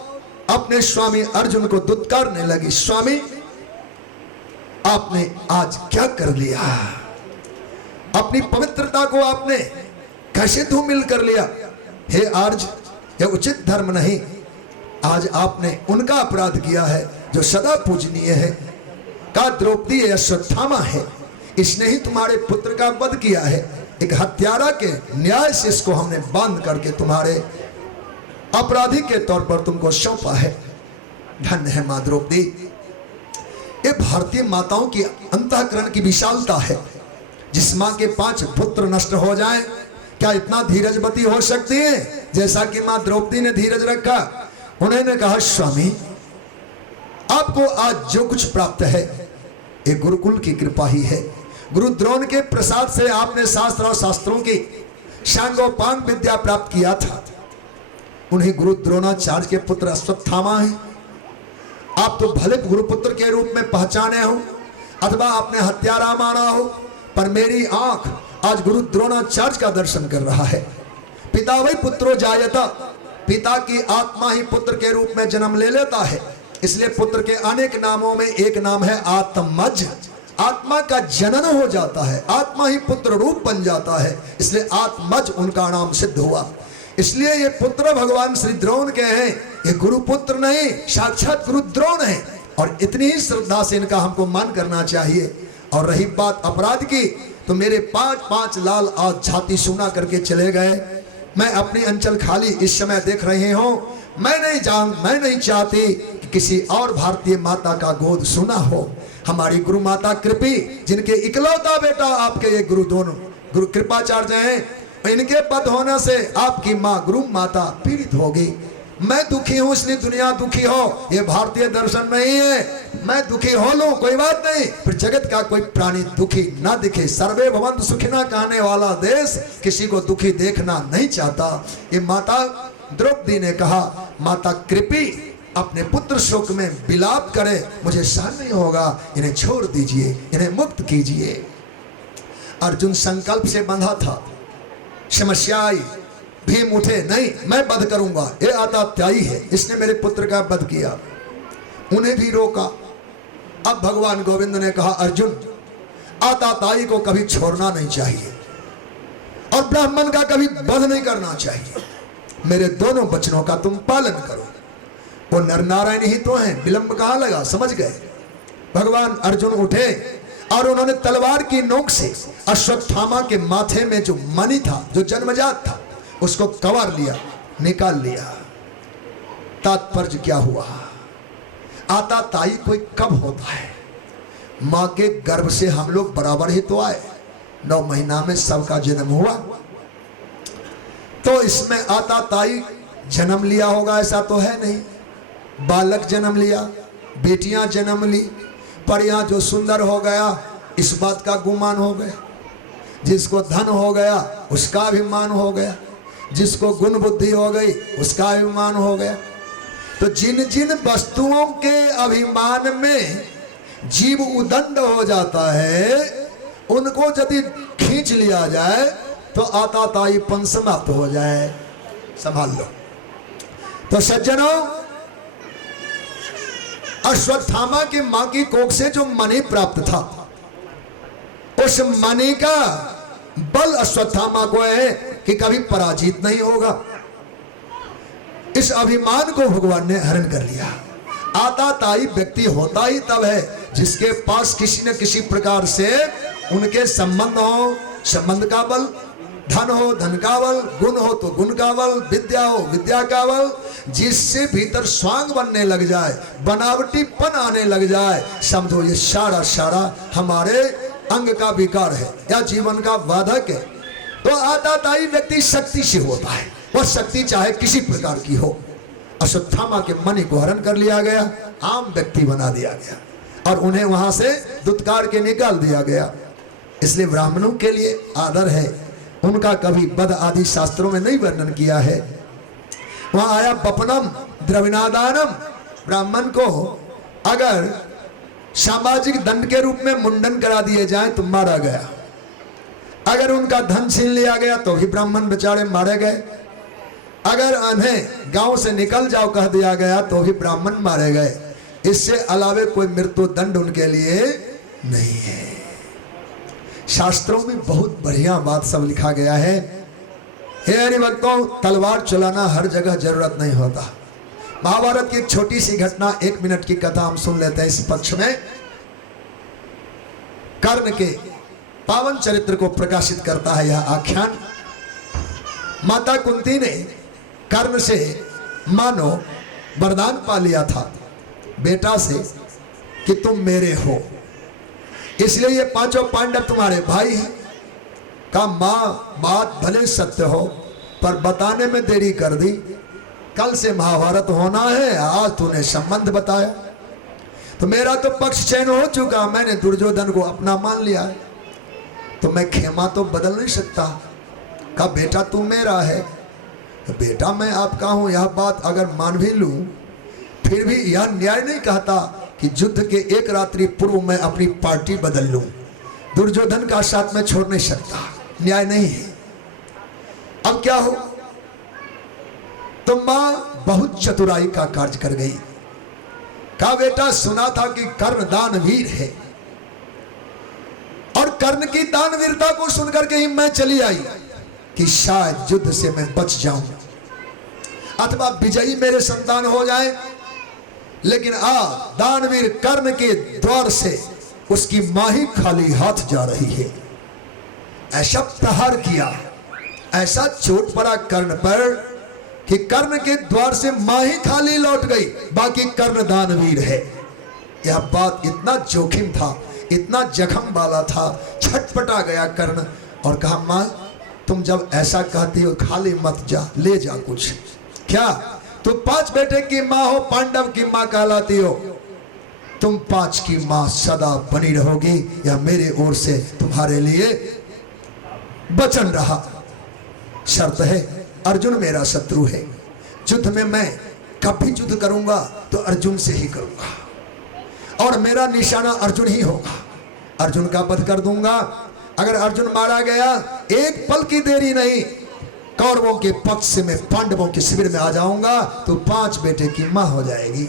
अपने स्वामी अर्जुन को दुत्कारने लगी। स्वामी, आपने आज क्या कर लिया? अपनी पवित्रता को आपने कैसे धूमिल कर लिया? हे आर्ज, यह उचित धर्म नहीं। आज आपने उनका अपराध किया है जो सदा पूजनीय है। का द्रौपदी अश्वत्थामा है, इसने ही तुम्हारे पुत्र का वध किया है। एक हत्यारा के न्याय से इसको हमने बांध करके तुम्हारे अपराधी के तौर पर तुमको सौंपा है। धन्य है मां द्रौपदी। ये भारतीय माताओं की अंतःकरण की विशालता है। जिस माँ के 5 पुत्र नष्ट हो जाएं, क्या इतना धीरजवती हो सकती है जैसा कि माँ द्रौपदी ने धीरज रखा? उन्होंने कहा, स्वामी आपको आज जो कुछ प्राप्त है ये गुरुकुल की कृपा ही है। गुरु द्रोण के प्रसाद से आपने शास्त्र और शास्त्रों की सांगोपांग विद्या प्राप्त किया था। उन्हें गुरु द्रोणाचार्य के पुत्र अश्वत्थामा हैं। आप तो भले गुरुपुत्र के रूप में पहचाने हो अथवा आपने हत्यारा माना हो, पर मेरी आंख आज गुरु द्रोणाचार्य का दर्शन कर रहा है। पिता वही पुत्रो जायता, पिता की आत्मा ही पुत्र के रूप में जन्म ले लेता है। इसलिए पुत्र के अनेक नामों में एक नाम है आत्मज। आत्मा का जनन हो जाता है, आत्मा ही पुत्र रूप बन जाता है, इसलिए आत्मज उनका नाम सिद्ध हुआ। इसलिए ये पुत्र भगवान श्री द्रोण के हैं, ये गुरु पुत्र नहीं साक्षात गुरु द्रोण है। और इतनी ही श्रद्धा से इनका हमको मान करना चाहिए। और रही बात अपराध की, तो मेरे 5 लाल आज छाती सूना करके चले गए। मैं अपनी अंचल खाली इस समय देख रहे हो। मैं नहीं चाहती कि किसी और भारतीय माता का गोद सुना हो। हमारी गुरु माता कृपी, जिनके इकलौता बेटा आपके ये गुरु दोनों गुरु कृपाचार्य हैं, इनके पद होने से आपकी माँ गुरु माता पीड़ित होगी। मैं दुखी हूं इसलिए दुनिया दुखी हो, ये भारतीय दर्शन नहीं है। मैं दुखी हो लूं कोई बात नहीं, फिर जगत का कोई प्राणी दुखी ना दिखे। सर्वे भवन्तु सुखिनः कहने वाला देश किसी को दुखी देखना नहीं चाहता। ये माता द्रौपदी ने कहा, माता कृपी अपने पुत्र शोक में विलाप करे, मुझे सहन नहीं होगा, इन्हें छोड़ दीजिए, इन्हें मुक्त कीजिए। अर्जुन संकल्प से बंधा था, समस्या आई, भीम उठे, नहीं मैं वध करूंगा, ये आतात्यायी है, इसने मेरे पुत्र का वध किया। उन्हें भी रोका। अब भगवान गोविंद ने कहा, अर्जुन आताताई को कभी छोड़ना नहीं चाहिए और ब्राह्मण का कभी वध नहीं करना चाहिए। मेरे दोनों वचनों का तुम पालन करो। वो नर नारायण ही तो हैं, विलंब कहां लगा, समझ गए। भगवान अर्जुन उठे और उन्होंने तलवार की नोक से अश्वत्थामा के माथे में जो मणि था, जो जन्मजात था, उसको कवर लिया, निकाल लिया। तात्पर्य क्या हुआ? आताताई कोई कब होता है? मां के गर्भ से हम लोग बराबर ही तो आए, 9 महीना में सबका जन्म हुआ। तो इसमें आताताई जन्म लिया होगा ऐसा तो है नहीं। बालक जन्म लिया, बेटियां जन्म ली, पर यहां जो सुंदर हो गया इस बात का गुमान हो गया। जिसको धन हो गया उसका अभिमान हो गया, जिसको गुण बुद्धि हो गई उसका अभिमान हो गया। तो जिन जिन वस्तुओं के अभिमान में जीव उदंड हो जाता है, उनको यदि खींच लिया जाए तो आताताईपन समाप्त हो जाए। संभाल लो। तो सज्जनों, अश्वत्थामा की मां की कोख से जो मणि प्राप्त था, उस मणि का बल अश्वत्थामा को है कि कभी पराजित नहीं होगा। इस अभिमान को भगवान ने हरण कर लिया। आताताई व्यक्ति होता ही तब है जिसके पास किसी न किसी प्रकार से उनके संबंध हो, संबंध का बल, धन हो धन का बल, गुण हो तो गुण का बल, विद्या हो विद्या का बल, जिससे भीतर स्वांग बनने लग जाए, बनावटीपन आने लग जाए, समझो ये सारा हमारे अंग का विकार है या जीवन का बाधक है। तो आताताई व्यक्ति शक्ति से होता है, वह शक्ति चाहे किसी प्रकार की हो। अश्वत्थामा के मणि को हरण कर लिया गया, आम व्यक्ति बना दिया गया और उन्हें वहां से दुत्कार के निकाल दिया गया। इसलिए ब्राह्मणों के लिए आदर है, उनका कभी वध आदि शास्त्रों में नहीं वर्णन किया है। वहां आया बपनम द्रविणादानम, ब्राह्मण को अगर सामाजिक दंड के रूप में मुंडन करा दिए जाए तो मारा गया, अगर उनका धन छीन लिया गया तो भी ब्राह्मण बेचारे मारे गए, अगर उन्हें गांव से निकल जाओ कह दिया गया तो भी ब्राह्मण मारे गए। इससे अलावे कोई मृत्यु दंड उनके लिए नहीं है। शास्त्रों में बहुत बढ़िया बात सब लिखा गया है। हे हरिभक्तों, तलवार चलाना हर जगह जरूरत नहीं होता। महाभारत की एक छोटी सी घटना, 1 मिनट की कथा हम सुन लेते हैं इस पक्ष में। कर्ण के पावन चरित्र को प्रकाशित करता है यह आख्यान। माता कुंती ने कर्ण से मानो वरदान पा लिया था बेटा से कि तुम मेरे हो, इसलिए ये 5 पांडव तुम्हारे भाई हैं। कहा माँ बात भले सत्य हो पर बताने में देरी कर दी, कल से महाभारत होना है, आज तूने संबंध बताया तो मेरा तो पक्ष चयन हो चुका, मैंने दुर्योधन को अपना मान लिया है, तो मैं खेमा तो बदल नहीं सकता। कहा बेटा तू मेरा है, तो बेटा मैं आपका हूं, यह बात अगर मान भी लूं फिर भी यह न्याय नहीं कहता कि युद्ध के एक रात्रि पूर्व मैं अपनी पार्टी बदल लूं। दुर्योधन का साथ में छोड़ नहीं सकता, न्याय नहीं है। अब क्या हो, तो मां बहुत चतुराई का कार्य कर गई। कहा बेटा सुना था कि कर्ण दानवीर है, और कर्ण की दानवीरता को सुनकर के ही मैं चली आई कि शायद युद्ध से मैं बच जाऊं अथवा विजयी मेरे संतान हो जाए। लेकिन दानवीर कर्ण के द्वार से उसकी मां ही खाली हाथ जा रही है। ऐसा प्रहार किया, ऐसा चोट पड़ा कर्ण पर कि कर्ण के द्वार से मां ही खाली लौट गई, बाकी कर्ण दानवीर है। यह बात इतना जोखिम था, इतना जख्म वाला था, छटपटा गया कर्ण और कहा मां तुम जब ऐसा कहती हो खाली मत जा, ले जा कुछ। क्या तुम 5 बेटे की मां हो, पांडव की मां कहलाती हो, तुम 5 की मां सदा बनी रहोगी, या मेरे ओर से तुम्हारे लिए वचन रहा। शर्त है अर्जुन मेरा शत्रु है, युद्ध में मैं कभी युद्ध करूंगा तो अर्जुन से ही करूंगा और मेरा निशाना अर्जुन ही होगा, अर्जुन का वध कर दूंगा। अगर अर्जुन मारा गया एक पल की देरी नहीं, कौरवों के पक्ष से मैं पांडवों के शिविर में आ जाऊंगा तो 5 बेटे की मां हो जाएगी।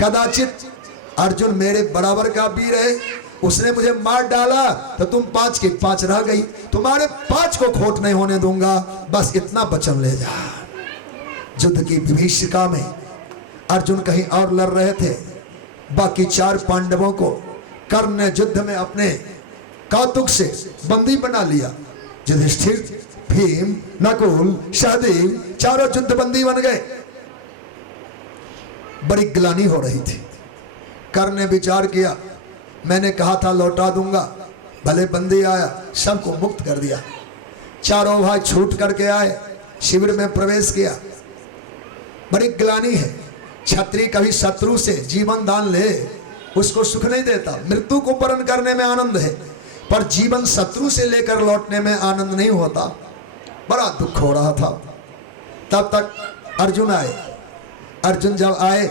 कदाचित अर्जुन मेरे बराबर का वीर है, उसने मुझे मार डाला तो तुम 5 के 5 रह गई, तुम्हारे 5 को खोट नहीं होने दूंगा, बस इतना वचन ले जा। युद्ध की विभीषिका में अर्जुन कहीं और लड़ रहे थे, बाकी 4 पांडवों को कर्ण ने युद्ध में अपने कौतुक से बंदी बना लिया। युधिष्ठिर, भीम, नकुल, सहदेव चारों युद्ध बंदी बन गए। बड़ी ग्लानि हो रही थी। कर्ण ने विचार किया, मैंने कहा था लौटा दूंगा, भले बंदी आया, सबको मुक्त कर दिया। चारों भाई छूट करके आए, शिविर में प्रवेश किया। बड़ी ग्लानि है, क्षत्रिय कभी शत्रु से जीवन दान ले उसको सुख नहीं देता, मृत्यु को वरण करने में आनंद है, पर जीवन शत्रु से लेकर लौटने में आनंद नहीं होता। बड़ा दुख हो रहा था। तब तक अर्जुन आए। अर्जुन जब आए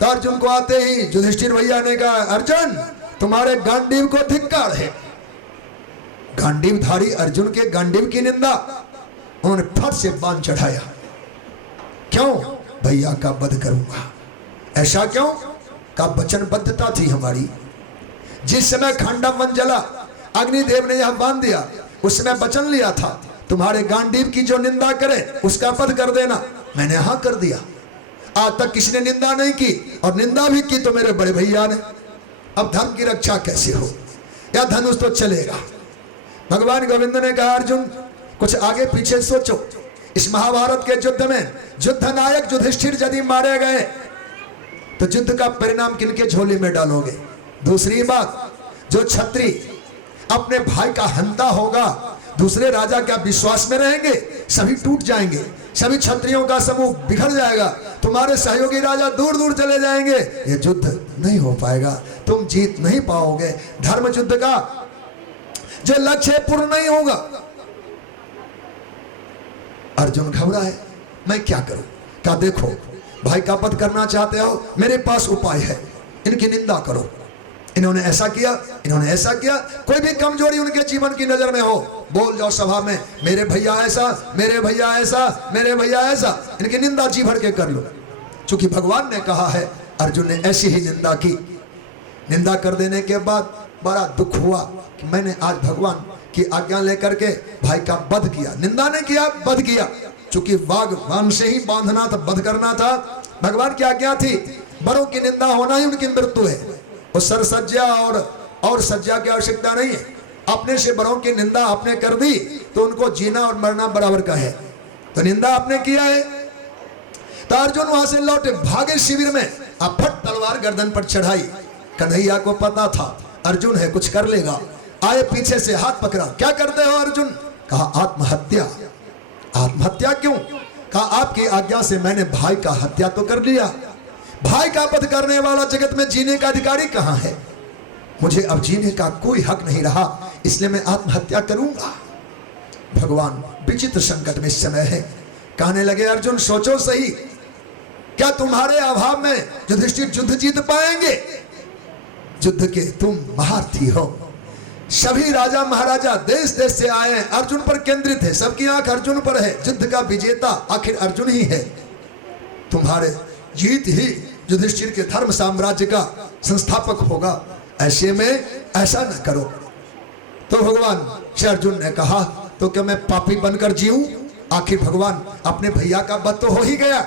तो अर्जुन को आते ही युधिष्ठिर भैया ने कहा अर्जुन तुम्हारे गांडीव को धिक्कार है। गांडीवधारी अर्जुन के गांडीव की निंदा, उन्होंने फट से बांध चढ़ाया। क्यों? भैया का वध करूंगा। ऐसा क्यों? का वचनबद्धता थी हमारी। जिस समय खांडव वन जला, अग्निदेव ने यह बांध दिया, उस समय वचन लिया था तुम्हारे गांडीव की जो निंदा करे उसका वध कर देना। मैंने हाँ कर दिया। आज तक किसी ने निंदा नहीं की, और निंदा भी की तो मेरे बड़े भैया ने। अब धर्म की रक्षा कैसे हो? या धनुष तो चलेगा। भगवान गोविंद ने कहा अर्जुन कुछ आगे पीछे सोचो। इस महाभारत के युद्ध में युद्ध नायक युधिष्ठिर यदि मारे गए तो युद्ध का परिणाम किनके झोली में डालोगे? दूसरी बात, जो क्षत्रिय अपने भाई का हंता होगा, दूसरे राजा क्या विश्वास में रहेंगे? सभी टूट जाएंगे, सभी क्षत्रियों का समूह बिखर जाएगा, तुम्हारे सहयोगी राजा दूर दूर चले जाएंगे। ये युद्ध नहीं हो पाएगा, तुम जीत नहीं पाओगे। धर्म युद्ध का जो लक्ष्य पूर्ण नहीं होगा। अर्जुन घबराए, मैं क्या करूं? क्या देखो भाई का वध करना चाहते हो, मेरे पास उपाय है, इनकी निंदा करो। इन्होंने ऐसा किया, इन्होंने ऐसा किया, कोई भी कमजोरी उनके जीवन की नजर में हो, बोल जाओ सभा में मेरे भैया ऐसा, मेरे भैया ऐसा, मेरे भैया ऐसा, इनकी निंदा जी भर के कर लो। चूंकि भगवान ने कहा है, अर्जुन ने ऐसी ही निंदा की। निंदा कर देने के बाद बड़ा दुख हुआ कि मैंने आज भगवान की आज्ञा लेकर के भाई का वध किया। निंदा ने किया, वध किया। चूंकि बागवान से ही बांधना था, वध करना था, भगवान की आज्ञा थी। बड़ों की निंदा होना ही उनकी मृत्यु है। वो सरसज्जा और सज्जा की आवश्यकता नहीं है। अपने से बड़ों की निंदा आपने कर दी तो उनको जीना और मरना बराबर का है। तो निंदा आपने किया है। तो अर्जुन वहां से लौटे, भागे शिविर में, अब फट तलवार गर्दन पर चढ़ाई। कन्हैया को पता था अर्जुन है, कुछ कर लेगा। आए पीछे से हाथ पकड़ा, क्या करते हो अर्जुन? कहा आत्महत्या। आत्महत्या क्यों? कहा आपकी आज्ञा से मैंने भाई का हत्या तो कर लिया, भाई का वध करने वाला जगत में जीने का अधिकारी कहां है? मुझे अब जीने का कोई हक नहीं रहा, इसलिए मैं आत्महत्या करूंगा। भगवान विचित्र संकट में इस समय है। कहने लगे अर्जुन सोचो सही, क्या तुम्हारे अभाव में युधिष्ठिर युद्ध जीत पाएंगे? युद्ध के तुम महारथी हो, सभी राजा महाराजा देश देश से आए हैं, अर्जुन पर केंद्रित है, सबकी आंख अर्जुन पर है। युद्ध का विजेता आखिर अर्जुन ही है। तुम्हारे जीत ही युधिष्ठिर के धर्म साम्राज्य का संस्थापक होगा, ऐसे में ऐसा न करो। तो भगवान श्री अर्जुन ने कहा तो क्या मैं पापी बनकर जीऊं? आखिर भगवान अपने भैया का वध तो हो ही गया।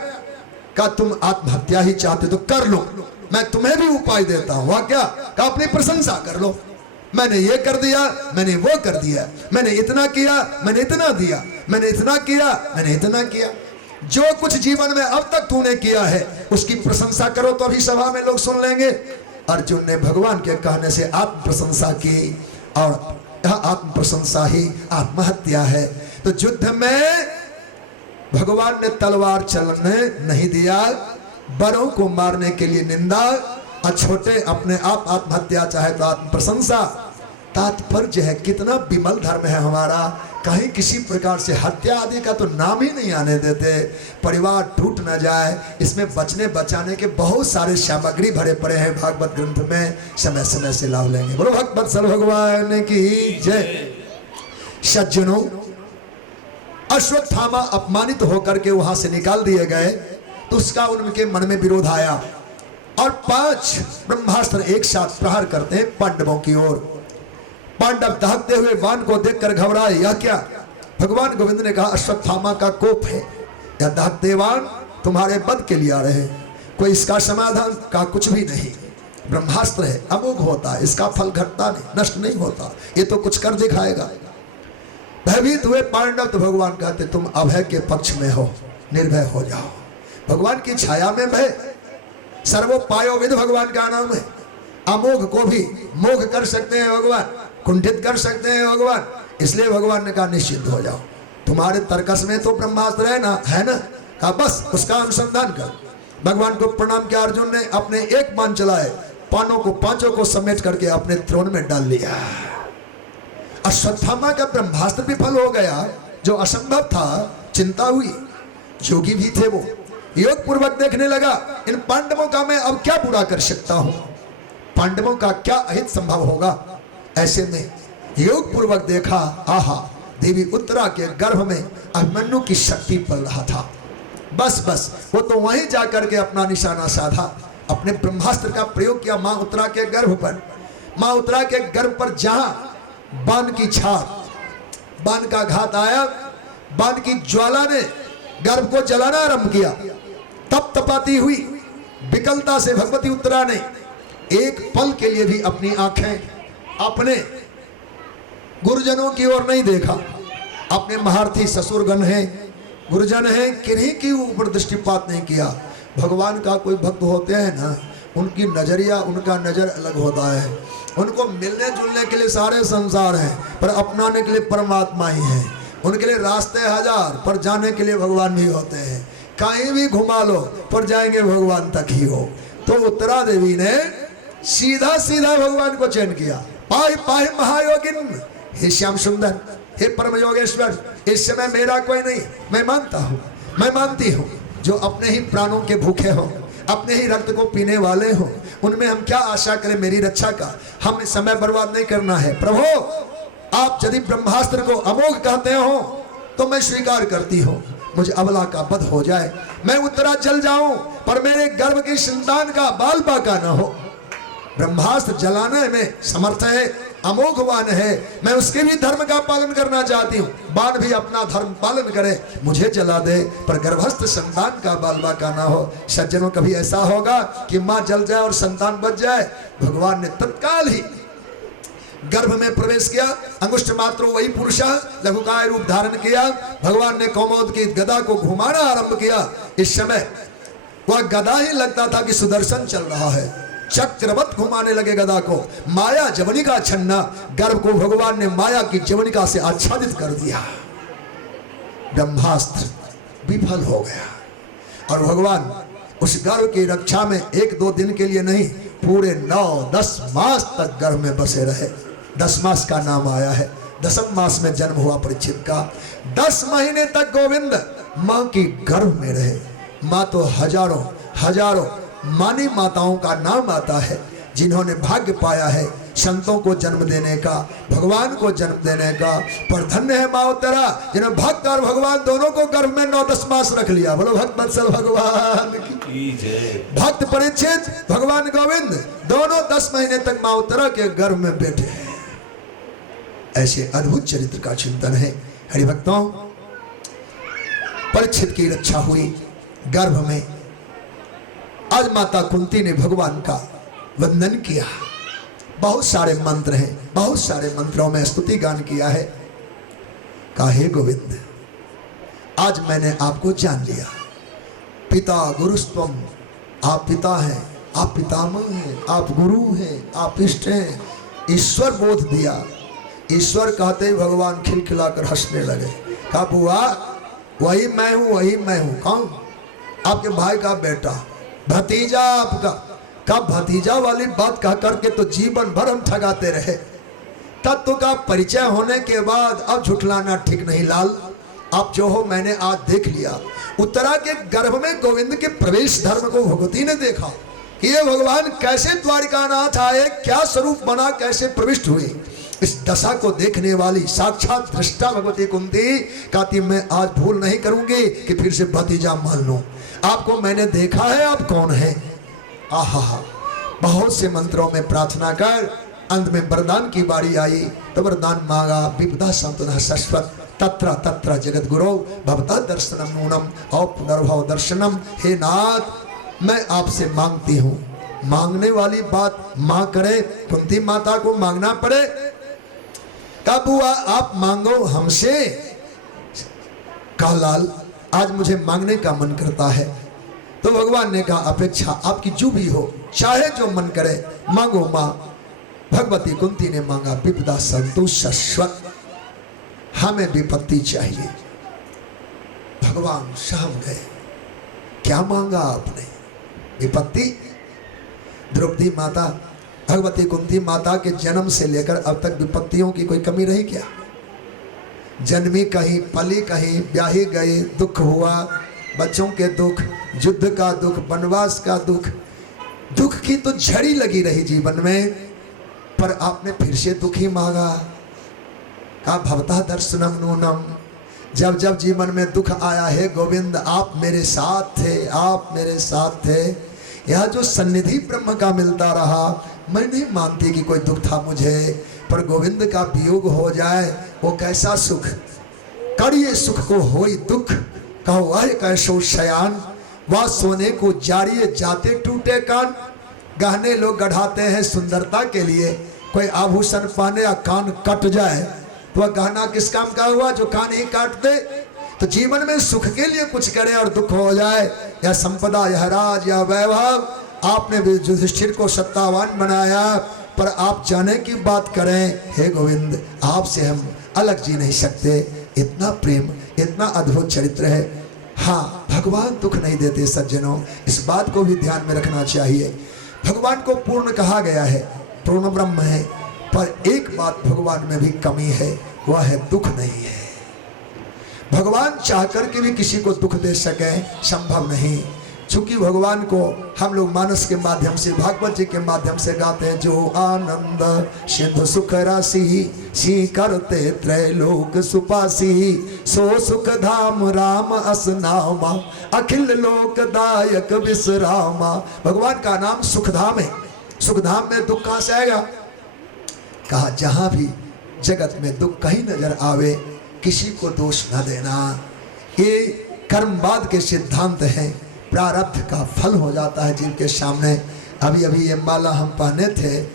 का तुम आत्महत्या ही चाहते तो कर लो, मैं तुम्हें भी उपाय देता हूं। वह क्या? का अपनी प्रशंसा कर लो, मैंने ये कर दिया, मैंने वो कर दिया, मैंने इतना किया, मैंने इतना दिया, मैंने इतना किया, मैंने इतना किया। जो कुछ जीवन में अब तक तूने किया है उसकी प्रशंसा करो तो अभी सभा में लोग सुन लेंगे। अर्जुन ने भगवान के कहने से आत्म प्रशंसा की, और यह आत्म प्रशंसा ही आत्महत्या है। तो युद्ध में भगवान ने तलवार चलने नहीं दिया, बड़ों को मारने के लिए निंदा, और छोटे अपने आप आत्महत्या चाहे तो आत्म प्रशंसा। तात्पर्य है कितना विमल धर्म है हमारा, कहीं किसी प्रकार से हत्या आदि का तो नाम ही नहीं आने देते, परिवार टूट न जाए, इसमें बचने बचाने के बहुत सारे सामग्री भरे पड़े हैं भागवत ग्रंथ में, समय समय से लाभ लेंगे। बोलो भगवत सर भगवान की जय। सज्जनों, अश्वत्थामा अपमानित होकर के वहां से निकाल दिए गए तो उसका उनके मन में विरोध आया, और 5 ब्रह्मास्त्र एक साथ प्रहार करते हैं पांडवों की ओर। पांडव दहकते हुए वान को देखकर घबराए, यह क्या? भगवान गोविंद ने कहा अश्वत्थामा का कोप है, यह दहकते वान तुम्हारे वध के लिए आ रहे हैं, कोई इसका समाधान का कुछ भी नहीं। ब्रह्मास्त्र है, अमोघ होता है, इसका फल घटता नहीं, नष्ट नहीं होता, ये तो कुछ कर दिखाएगा। भयभीत हुए पांडव तो भगवान कहते तुम अभय के पक्ष में हो, निर्भय हो जाओ। भगवान की छाया में भय, सर्वोपायोविद भगवान का नाम है। अमोघ को भी मोघ कर सकते हैं भगवान, कुंठित कर सकते हैं भगवान, इसलिए भगवान ने कहा निश्चिंत हो जाओ। तुम्हारे तर्कस में तो ब्रह्मास्त्र है ना, कहा बस उसका अनुसंधान कर। भगवान को प्रणाम किया अर्जुन ने, अपने एक बाण चलाए, पानों को 5 को समेट करके अपने थ्रोन में डाल लिया। अश्वत्थामा का ब्रह्मास्त्र विफल हो गया, जो असंभव था। चिंता हुई, योगी भी थे वो, योग पूर्वक देखने लगा इन पांडवों का मैं अब क्या बुरा कर सकता हूं, पांडवों का क्या अहित संभव होगा। ऐसे में योग पूर्वक देखा, आहा, देवी उत्तरा के गर्भ में अभिमन्यु की शक्ति पल रहा था। बस वो तो वहीं जाकर के अपना निशाना साधा, अपने ब्रह्मास्त्र का प्रयोग किया मां उत्तरा के गर्भ पर। मां उत्तरा के गर्भ पर जहां बाण की छाप, बाण का घात आया, बाण की ज्वाला ने गर्भ को जलाना आरंभ किया। तप तपाती हुई विकलता से भगवती उत्तरा ने एक पल के लिए भी अपनी आंखें अपने गुरुजनों की ओर नहीं देखा। अपने महारथी ससुरगण हैं, गुरुजन हैं, किन्हीं की ऊपर दृष्टिपात नहीं किया। भगवान का कोई भक्त होते हैं ना, उनकी नजरिया, उनका नजर अलग होता है। उनको मिलने जुलने के लिए सारे संसार हैं, पर अपनाने के लिए परमात्मा ही है। उनके लिए रास्ते हजार, पर जाने के लिए भगवान भी होते हैं। कहीं भी घुमा लो पर जाएंगे भगवान तक ही हो। तो उत्तरा देवी ने सीधा सीधा भगवान को चयन किया। पाहि पाहि महायोगिन, हे श्याम सुंदर, हे परम योगेश्वर, इस समय मेरा कोई नहीं। मैं मानता हूँ, मैं मानती हूँ, जो अपने ही प्राणों के भूखे हो, अपने ही रक्त को पीने वाले हो, उनमें हम क्या आशा करें मेरी रक्षा का। हमें समय बर्बाद नहीं करना है। प्रभु, आप यदि ब्रह्मास्त्र को अमोघ कहते हो तो मैं स्वीकार करती हूँ। मुझे अबला का वध हो जाए, मैं उत्तरा जल जाऊं, पर मेरे गर्भ की संतान का बाल बाका न हो। ब्रह्मास्त्र जलाने में समर्थ है, अमोघवान है, मैं उसके भी धर्म का पालन करना चाहती हूँ। बाण भी अपना धर्म पालन करे, मुझे जला दे, पर गर्भस्थ संतान का बाल बाका ना हो। सज्जनों, कभी ऐसा होगा कि माँ जल जाए और संतान बच जाए? भगवान ने तत्काल ही गर्भ में प्रवेश किया। अंगुष्ठ मात्र वही पुरुष लघुकाय रूप धारण किया। भगवान ने कौमोद की गदा को घुमाना आरंभ किया। इस समय वह गदा ही लगता था कि सुदर्शन चल रहा है। चक्रवत घुमाने लगे गदा को। माया जवनिका छन्ना, गर्भ को भगवान ने माया की जवनिका से आच्छादित कर दिया। ब्रह्मास्त्र विफल हो गया और भगवान उस गर्भ की रक्षा में 1-2 दिन के लिए नहीं, पूरे 9-10 मास तक गर्भ में बसे रहे। 10 मास का नाम आया है, 10वें मास में जन्म हुआ परीक्षित का। 10 महीने तक गोविंद माँ की गर्भ में रहे। माँ तो हजारों हजारों मानी माताओं का नाम आता है जिन्होंने भाग्य पाया है संतों को जन्म देने का, भगवान को जन्म देने का। पर धन्य है माँ तेरा जिन्होंने भक्त और भगवान दोनों को गर्भ में 9-10 मास रख लिया। बोलो भक्त वत्सल भगवान की जय। भक्त परीक्षित, भगवान गोविंद दोनों 10 महीने तक माँ तेरा के गर्भ में बैठे हैं। ऐसे अद्भुत चरित्र का चिंतन है हरिभक्तों। परीक्षित की रक्षा हुई गर्भ में। आज माता कुंती ने भगवान का वंदन किया। बहुत सारे मंत्र हैं, बहुत सारे मंत्रों में स्तुति गान किया है। कहा हे गोविंद, आज मैंने आपको जान लिया। पिता गुरुस्त्वम, आप पिता हैं, आप पितामह हैं, आप गुरु हैं, आप इष्ट हैं। ईश्वर बोध दिया। ईश्वर कहते ही भगवान खिलखिलाकर हंसने लगे। कहा बुआ वही मैं हूं, वही मैं हूं। कौन? आपके भाई का बेटा, भतीजा आपका। का भतीजा वाली बात कह करके तो जीवन भर हम ठगाते रहे। तत्व का परिचय होने के बाद अब झुठलाना ठीक नहीं लाल। आप जो हो मैंने आज देख लिया। उत्तरा के गर्भ में गोविंद के प्रवेश धर्म को भगवती ने देखा कि ये भगवान कैसे द्वारिकानाथ आए, क्या स्वरूप बना, कैसे प्रविष्ट हुए। इस दशा को देखने वाली साक्षात दृष्टा भगवती कुंती कहती मैं आज भूल नहीं करूंगी कि फिर से भतीजा मान लूं। आपको मैंने देखा है, आप कौन है। आहा, बहुत से मंत्रों में प्रार्थना कर अंत में वरदान की बारी आई तो वरदान मांगा। विपदा संतुना शाश्वत तत्र तत्र जगत गुरु भवता दर्शनम नूनम और पुनर्भव दर्शनम। हे नाथ मैं आपसे मांगती हूँ। मांगने वाली बात माँ करे, कुंती माता को मांगना पड़े। का बुआ आप मांगो हमसे। कहा लाल आज मुझे मांगने का मन करता है। तो भगवान ने कहा अपेक्षा आपकी जो भी हो, चाहे जो मन करे मांगो माँ। भगवती कुंती ने मांगा विपदा संतु शाश्वत, हमें विपत्ति चाहिए। भगवान सहम गए। क्या मांगा आपने? विपत्ति। द्रौपदी माता, भगवती कुंती माता के जन्म से लेकर अब तक विपत्तियों की कोई कमी रही क्या? जन्मी कहीं, पली कहीं, ब्याही गई, दुख हुआ, बच्चों के दुख, युद्ध का दुख, वनवास का दुख, दुख की तो झड़ी लगी रही जीवन में। पर आपने फिर से दुख ही मांगा। का भवता दर्शनम नूनम। जब जब जीवन में दुख आया है गोविंद आप मेरे साथ थे, आप मेरे साथ थे। यह जो सन्निधि ब्रह्म का मिलता रहा, मैं नहीं मानती कि कोई दुख था मुझे, पर गोविंद का वियोग हो जाए वो कैसा सुख। कड़िए सुख को होई दुख, कहो वह कैसो शयान। वह सोने को जारिए जाते टूटे कान। गहने लोग गढ़ाते हैं सुंदरता के लिए। कोई आभूषण पहने या कान कट जाए तो वह गहना किस काम का हुआ जो कान ही काट दे। तो जीवन में सुख के लिए कुछ करे और दुख हो जाए, या संपदा, या राज, या वैभव। आपने भी युधिष्ठिर को सत्तावान बनाया, पर आप जाने की बात करें हे गोविंद आपसे हम अलग जी नहीं सकते। इतना प्रेम, इतना अद्भुत चरित्र है। हाँ, भगवान दुख नहीं देते सज्जनों, इस बात को भी ध्यान में रखना चाहिए। भगवान को पूर्ण कहा गया है, पूर्ण ब्रह्म है, पर एक बात भगवान में भी कमी है, वह है दुख नहीं है। भगवान चाहकर के भी किसी को दुख दे सके संभव नहीं। चूंकि भगवान को हम लोग मानस के माध्यम से, भागवत जी के माध्यम से गाते हैं, जो आनंद सिंधु सुख राशि सी करते त्रैलोक सुपासी, सो सुख धाम राम असनामा अखिल लोक दायक विश्रामा। भगवान का नाम सुखधाम है। सुखधाम में दुख कहाँ से आएगा? कहा जहां भी जगत में दुख कहीं नजर आवे किसी को दोष न देना। ये कर्मवाद के सिद्धांत हैं। प्रारब्ध का फल हो जाता है जीव के सामने। अभी अभी ये माला हम पहने थे,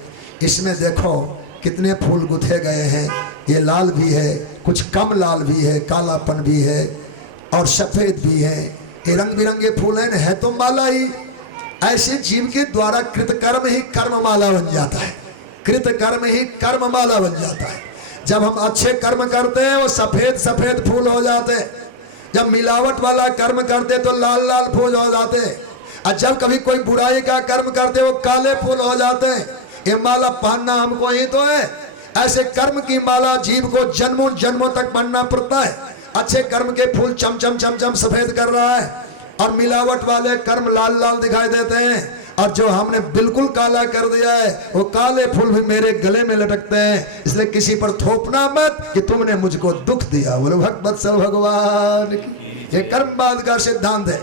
इसमें देखो कितने फूल गुथे गए हैं। ये लाल भी है, कुछ कम लाल भी है, कालापन भी है और सफ़ेद भी है। ये रंग बिरंगे फूल हैं, है तो माला ही। ऐसे जीव के द्वारा कृत कर्म ही कर्ममाला बन जाता है, कृत कर्म ही कर्ममाला बन जाता है। जब हम अच्छे कर्म करते हैं वो सफेद सफेद फूल हो जाते हैं, जब मिलावट वाला कर्म करते तो लाल लाल फूल हो जाते हैं, और जब कभी कोई बुराई का कर्म करते वो काले फूल हो जाते हैं। ये माला पहनना हमको ही तो है। ऐसे कर्म की माला जीव को जन्मों जन्मों तक पहनना पड़ता है। अच्छे कर्म के फूल चमचम चमचम सफेद कर रहा है, और मिलावट वाले कर्म लाल लाल दिखाई देते हैं, और जो हमने बिल्कुल काला कर दिया है वो काले फूल भी मेरे गले में लटकते हैं। इसलिए किसी पर थोपना मत कि तुमने मुझको दुख दिया। बोलो भगवत्सल भगवान की। ये कर्मवाद का सिद्धांत है।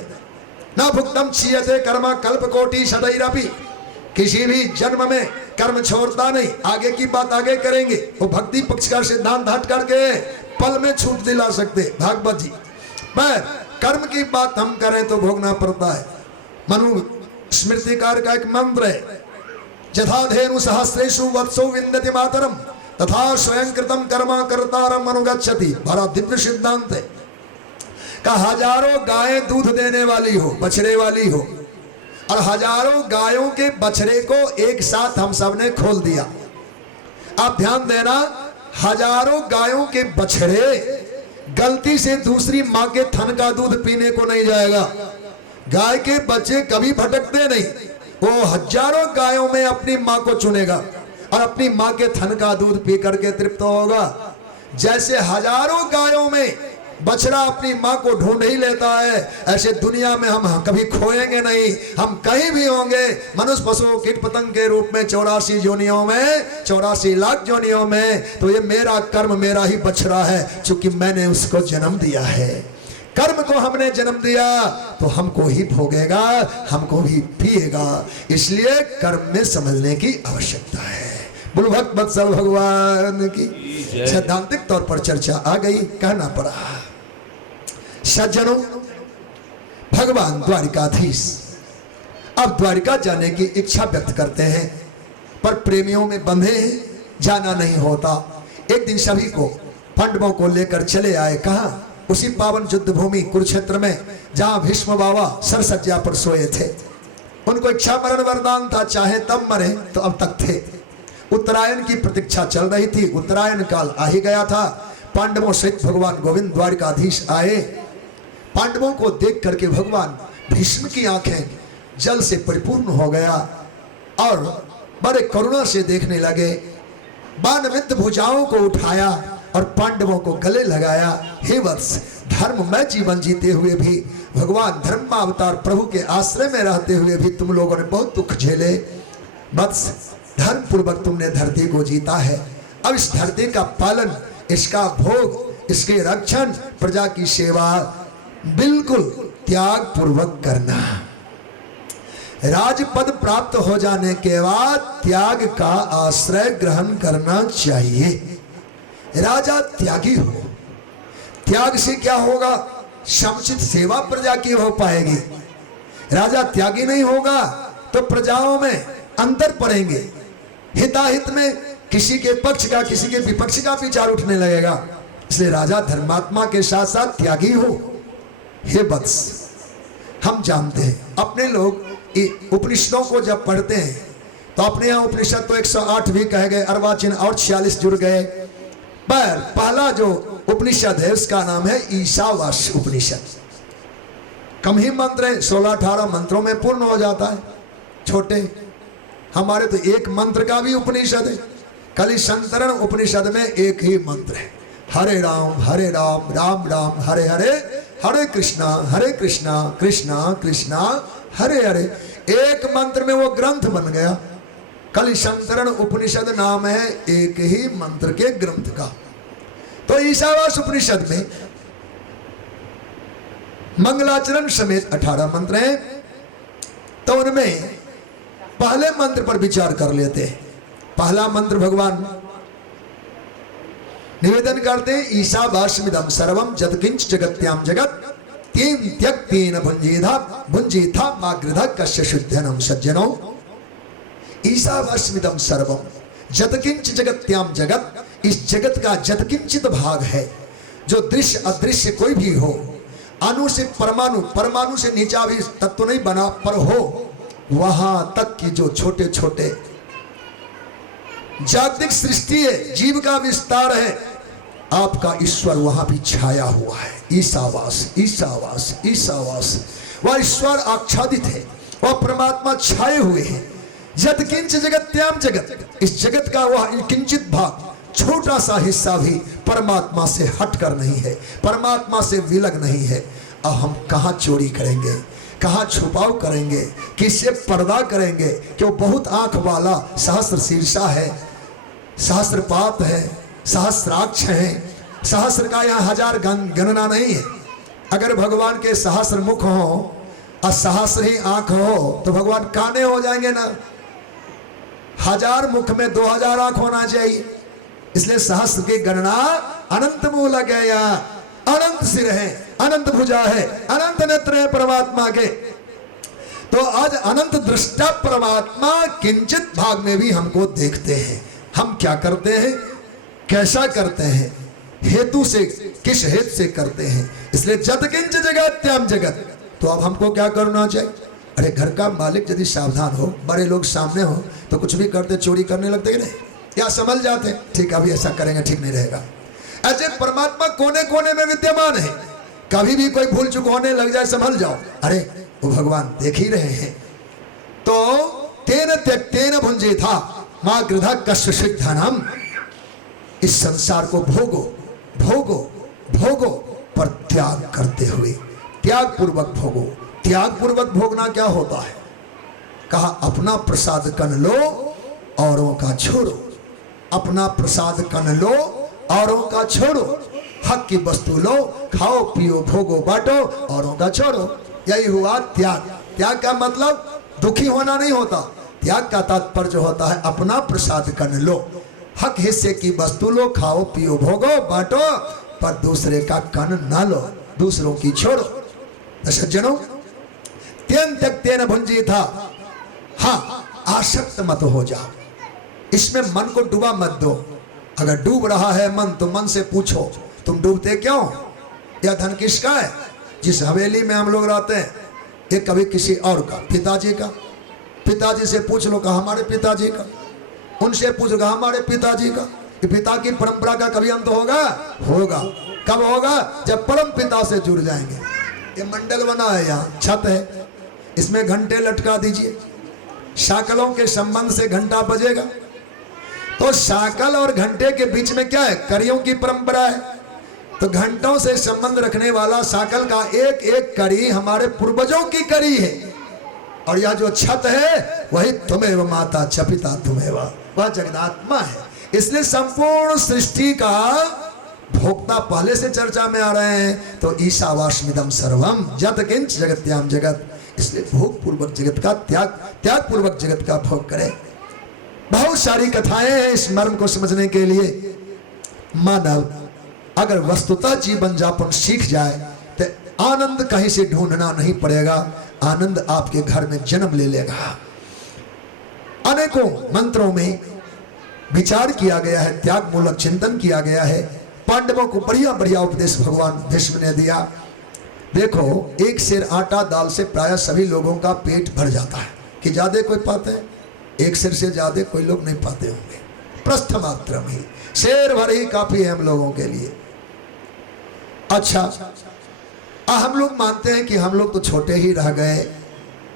ना भुक्तम क्षीयते कर्मा कल्प कोटि शतैरपि। किसी भी जन्म में कर्म छोड़ता नहीं, आगे की बात आगे करेंगे। वो भक्ति पक्ष का सिद्धांत हट करके पल में छूट दिला सकते भागवत जी, पर कर्म की बात हम करें तो भोगना पड़ता है। मनु स्मृतिकार का एक मंत्र है, जथाधेनु सहस्रेषु वत्सो विन्दति मातरम तथा स्वयं कृतम कर्मा कर्तारम अनुगच्छति। बड़ा दिव्य सिद्धांत है। का हजारों गायें दूध देने वाली हो, बछड़े वाली हो, और हजारों गायों के बछड़े को एक साथ हम सब ने खोल दिया। आप ध्यान देना, हजारों गायों के बछड़े गलती से दूसरी माँ के थन का दूध पीने को नहीं जाएगा। गाय के बच्चे कभी भटकते नहीं, वो हजारों गायों में अपनी माँ को चुनेगा और अपनी माँ के थन का दूध पी करके तृप्त होगा। जैसे हजारों गायों में बछड़ा अपनी माँ को ढूंढ ही लेता है, ऐसे दुनिया में हम कभी खोएंगे नहीं। हम कहीं भी होंगे, मनुष्य पशु कीट पतंग के रूप में 84 जोनियों में, 84 लाख जोनियों में, तो ये मेरा कर्म मेरा ही बछड़ा है, क्योंकि मैंने उसको जन्म दिया है। कर्म को हमने जन्म दिया तो हमको ही भोगेगा, हमको भी पिएगा। इसलिए कर्म में समझने की आवश्यकता है। बोलो भगवत्सल भगवान की। सैद्धांतिक तौर पर चर्चा आ गई, कहना पड़ा। सज्जनों, भगवान द्वारिकाधीश अब द्वारिका जाने की इच्छा व्यक्त करते हैं, पर प्रेमियों में बंधे हैं, जाना नहीं होता। एक दिन सभी को पांडवों को लेकर चले आए। कहा? उसी पावन युद्ध भूमि कुरुक्षेत्र में, जहां भीष्म बाबा सरसज्जा पर सोए थे। उनको इच्छा मरण वरदान था, चाहे तब मरे तो अब तक थे। उत्तरायण की प्रतीक्षा चल रही थी, उत्तरायण काल आ ही गया था। पांडवों सहित भगवान गोविंद द्वारिकाधीश आए। पांडवों को देख करके भगवान भीष्म की आंखें जल से परिपूर्ण हो गया और बड़े करुणा से देखने लगे। बाणविद्ध भुजाओं को उठाया और पांडवों को गले लगाया। हे वत्स, धर्ममय जीवन जीते हुए भी, भगवान धर्मावतार प्रभु के आश्रय में रहते हुए भी तुम लोगों ने बहुत दुख झेले। वत्स, धर्म पूर्वक तुमने धरती को जीता है। अब इस धरती का पालन, इसका भोग, इसके रक्षण, प्रजा की सेवा बिल्कुल त्याग पूर्वक करना। राजपद प्राप्त हो जाने के बाद त्याग का आश्रय ग्रहण करना चाहिए। राजा त्यागी हो। त्याग से क्या होगा? समुचित सेवा प्रजा की हो पाएगी। राजा त्यागी नहीं होगा तो प्रजाओं में अंतर पड़ेंगे, हिताहित में किसी के पक्ष का किसी के विपक्ष का विचार उठने लगेगा। इसलिए राजा धर्मात्मा के साथ साथ त्यागी हो। हे वत्स, हम जानते हैं, अपने लोग उपनिषदों को जब पढ़ते हैं तो अपने यहाँ उपनिषद तो 108 भी कहे गए, अर्वाचीन और 46 जुड़ गए, पर पहला जो उपनिषद है उसका नाम है ईशावास्य उपनिषद। कम ही मंत्र है, 16-18 मंत्रों में पूर्ण हो जाता है। छोटे हमारे तो एक मंत्र का भी उपनिषद है। कलि संतरण उपनिषद में एक ही मंत्र है, हरे राम राम राम हरे हरे, हरे कृष्णा कृष्णा कृष्णा हरे हरे। एक मंत्र में वो ग्रंथ बन गया। कलि संतरण उपनिषद नाम है एक ही मंत्र के ग्रंथ का। तो ईशावास्य उपनिषद में मंगलाचरण समेत 18 मंत्र हैं। तो उनमें पहले मंत्र पर विचार कर लेते हैं। पहला मंत्र भगवान निवेदन करते हैं, ईशावास्यमिदं सर्वं यत्किंच जगत्याम जगत तेन त्यक्तेन भुंजीथा मागृधा कस्य शुद्धनम। सज्जनों, ईशावास्यमिदं सर्वं यत्किंच जगत्याम जगत, इस जगत का यत्किंचित भाग है जो दृश्य अदृश्य कोई भी हो, अणु से परमाणु, परमाणु से नीचा भी तत्व नहीं बना पर हो, वहां तक की जो छोटे छोटे जागतिक सृष्टि है, जीव का विस्तार है, आपका ईश्वर वहां भी छाया हुआ है। ईशावास ईशावास ईशावास, वह ईश्वर आच्छादित है, वह परमात्मा छाए हुए हैं। यद किंच जगत्याम जगत, इस जगत का वह किंचित भाग, छोटा सा हिस्सा भी परमात्मा से हटकर नहीं है, परमात्मा से विलग नहीं है। अब हम कहाँ चोरी करेंगे, कहाँ छुपाव करेंगे, किससे पर्दा करेंगे? कि वो बहुत आंख वाला सहस्र शीर्षा है, सहस्रपात है, सहस्राक्ष है, सहस्र का यहाँ हजार गणना नहीं है। अगर भगवान के सहस्र मुख हो और सहस्र ही आंख हो तो भगवान काने हो जाएंगे ना। हजार मुख में 2000 आंख होना चाहिए, इसलिए सहस्र की गणना अनंत मूलक है। यहाँ अनंत सिर है, अनंत भुजा है, अनंत नेत्र है परमात्मा के। तो आज अनंत दृष्टा परमात्मा किंचित भाग में भी हमको देखते हैं। हम क्या करते हैं, कैसा करते हैं, हेतु से, किस हेतु से करते हैं। इसलिए जत किंच जगत्याम जगत, तो अब हमको क्या करना चाहिए? अरे घर का मालिक यदि सावधान हो, बड़े लोग सामने हो तो कुछ भी करते, चोरी करने लगते कि नहीं, या समझ जाते ठीक अभी ऐसा करेंगे ठीक नहीं रहेगा। ऐसे परमात्मा कोने कोने में विद्यमान है, कभी भी कोई भूल चूक होने लग जाए संभल जाओ, अरे वो भगवान देख ही रहे हैं। तो तेन त्यक्तेन भुंजे था माँ गृधा कश्य धनम, इस संसार को भोगो भोगो भोगो, पर त्याग करते हुए, त्याग पूर्वक भोगो। त्याग पूर्वक भोगना क्या होता है? कहा अपना प्रसाद कन लो, औरों का छोड़ो। अपना प्रसाद कन लो, औरों का छोड़ो। हक की वस्तु लो, खाओ पियो भोगो बांटो, औरों का छोड़ो। यही हुआ त्याग। त्याग का मतलब दुखी होना नहीं होता, त्याग का तात्पर्य होता है अपना प्रसाद कन लो, हक हिस्से की वस्तु लो, खाओ पियो भोगो बांटो, पर दूसरे का कन ना लो, दूसरों की छोड़ो। सज्जनों, तेन त्यक्तेन भुंजी था, हाँ आसक्त मत हो जाओ, इसमें मन को डूबा मत दो। अगर डूब रहा है मन तो मन से पूछो तुम डूबते क्यों? यह धन किसका है? जिस हवेली में हम लोग रहते हैं ये कभी किसी और का, पिताजी का, पिताजी से पूछ लो, कहा हमारे पिताजी का, उनसे पूछ लो, हमारे पिताजी का। कि पिता की परंपरा का कभी अंत होगा? होगा। कब होगा? जब परम पिता से जुड़ जाएंगे। ये मंडल बना है, यहाँ छत है, इसमें घंटे लटका दीजिए, शाकलों के संबंध से घंटा बजेगा। तो शाकल और घंटे के बीच में क्या है? कड़ियों की परंपरा है। तो घंटों से संबंध रखने वाला शाकल का एक एक कड़ी हमारे पूर्वजों की कड़ी है। और यह जो छत है वही तुमेव माता च पिता तुमेव, वह जगदात्मा है। इसलिए संपूर्ण सृष्टि का भोक्ता पहले से चर्चा में आ रहे हैं। तो ईशावास्मिदम सर्वम जत किंच जगत्याम जगत, इसलिए भोग पूर्वक जगत का त्याग, त्याग पूर्वक जगत का भोग करे। बहुत सारी कथाएं हैं इस मर्म को समझने के लिए। मानव अगर वस्तुतः जीवन जापन सीख जाए तो आनंद कहीं से ढूंढना नहीं पड़ेगा, आनंद आपके घर में जन्म ले लेगा। अनेकों मंत्रों में विचार किया गया है, त्याग मूलक चिंतन किया गया है। पांडवों को बढ़िया बढ़िया उपदेश भगवान भीष्म ने दिया। देखो, एक सेर आटा दाल से प्राय सभी लोगों का पेट भर जाता है। कि ज्यादा कोई पाते हैं? एक सेर से ज्यादा कोई लोग नहीं पाते होंगे, प्रस्थ मात्र में ही शेर भर ही काफी है हम लोगों के लिए। अच्छा, हम लोग मानते हैं कि हम लोग तो छोटे ही रह गए,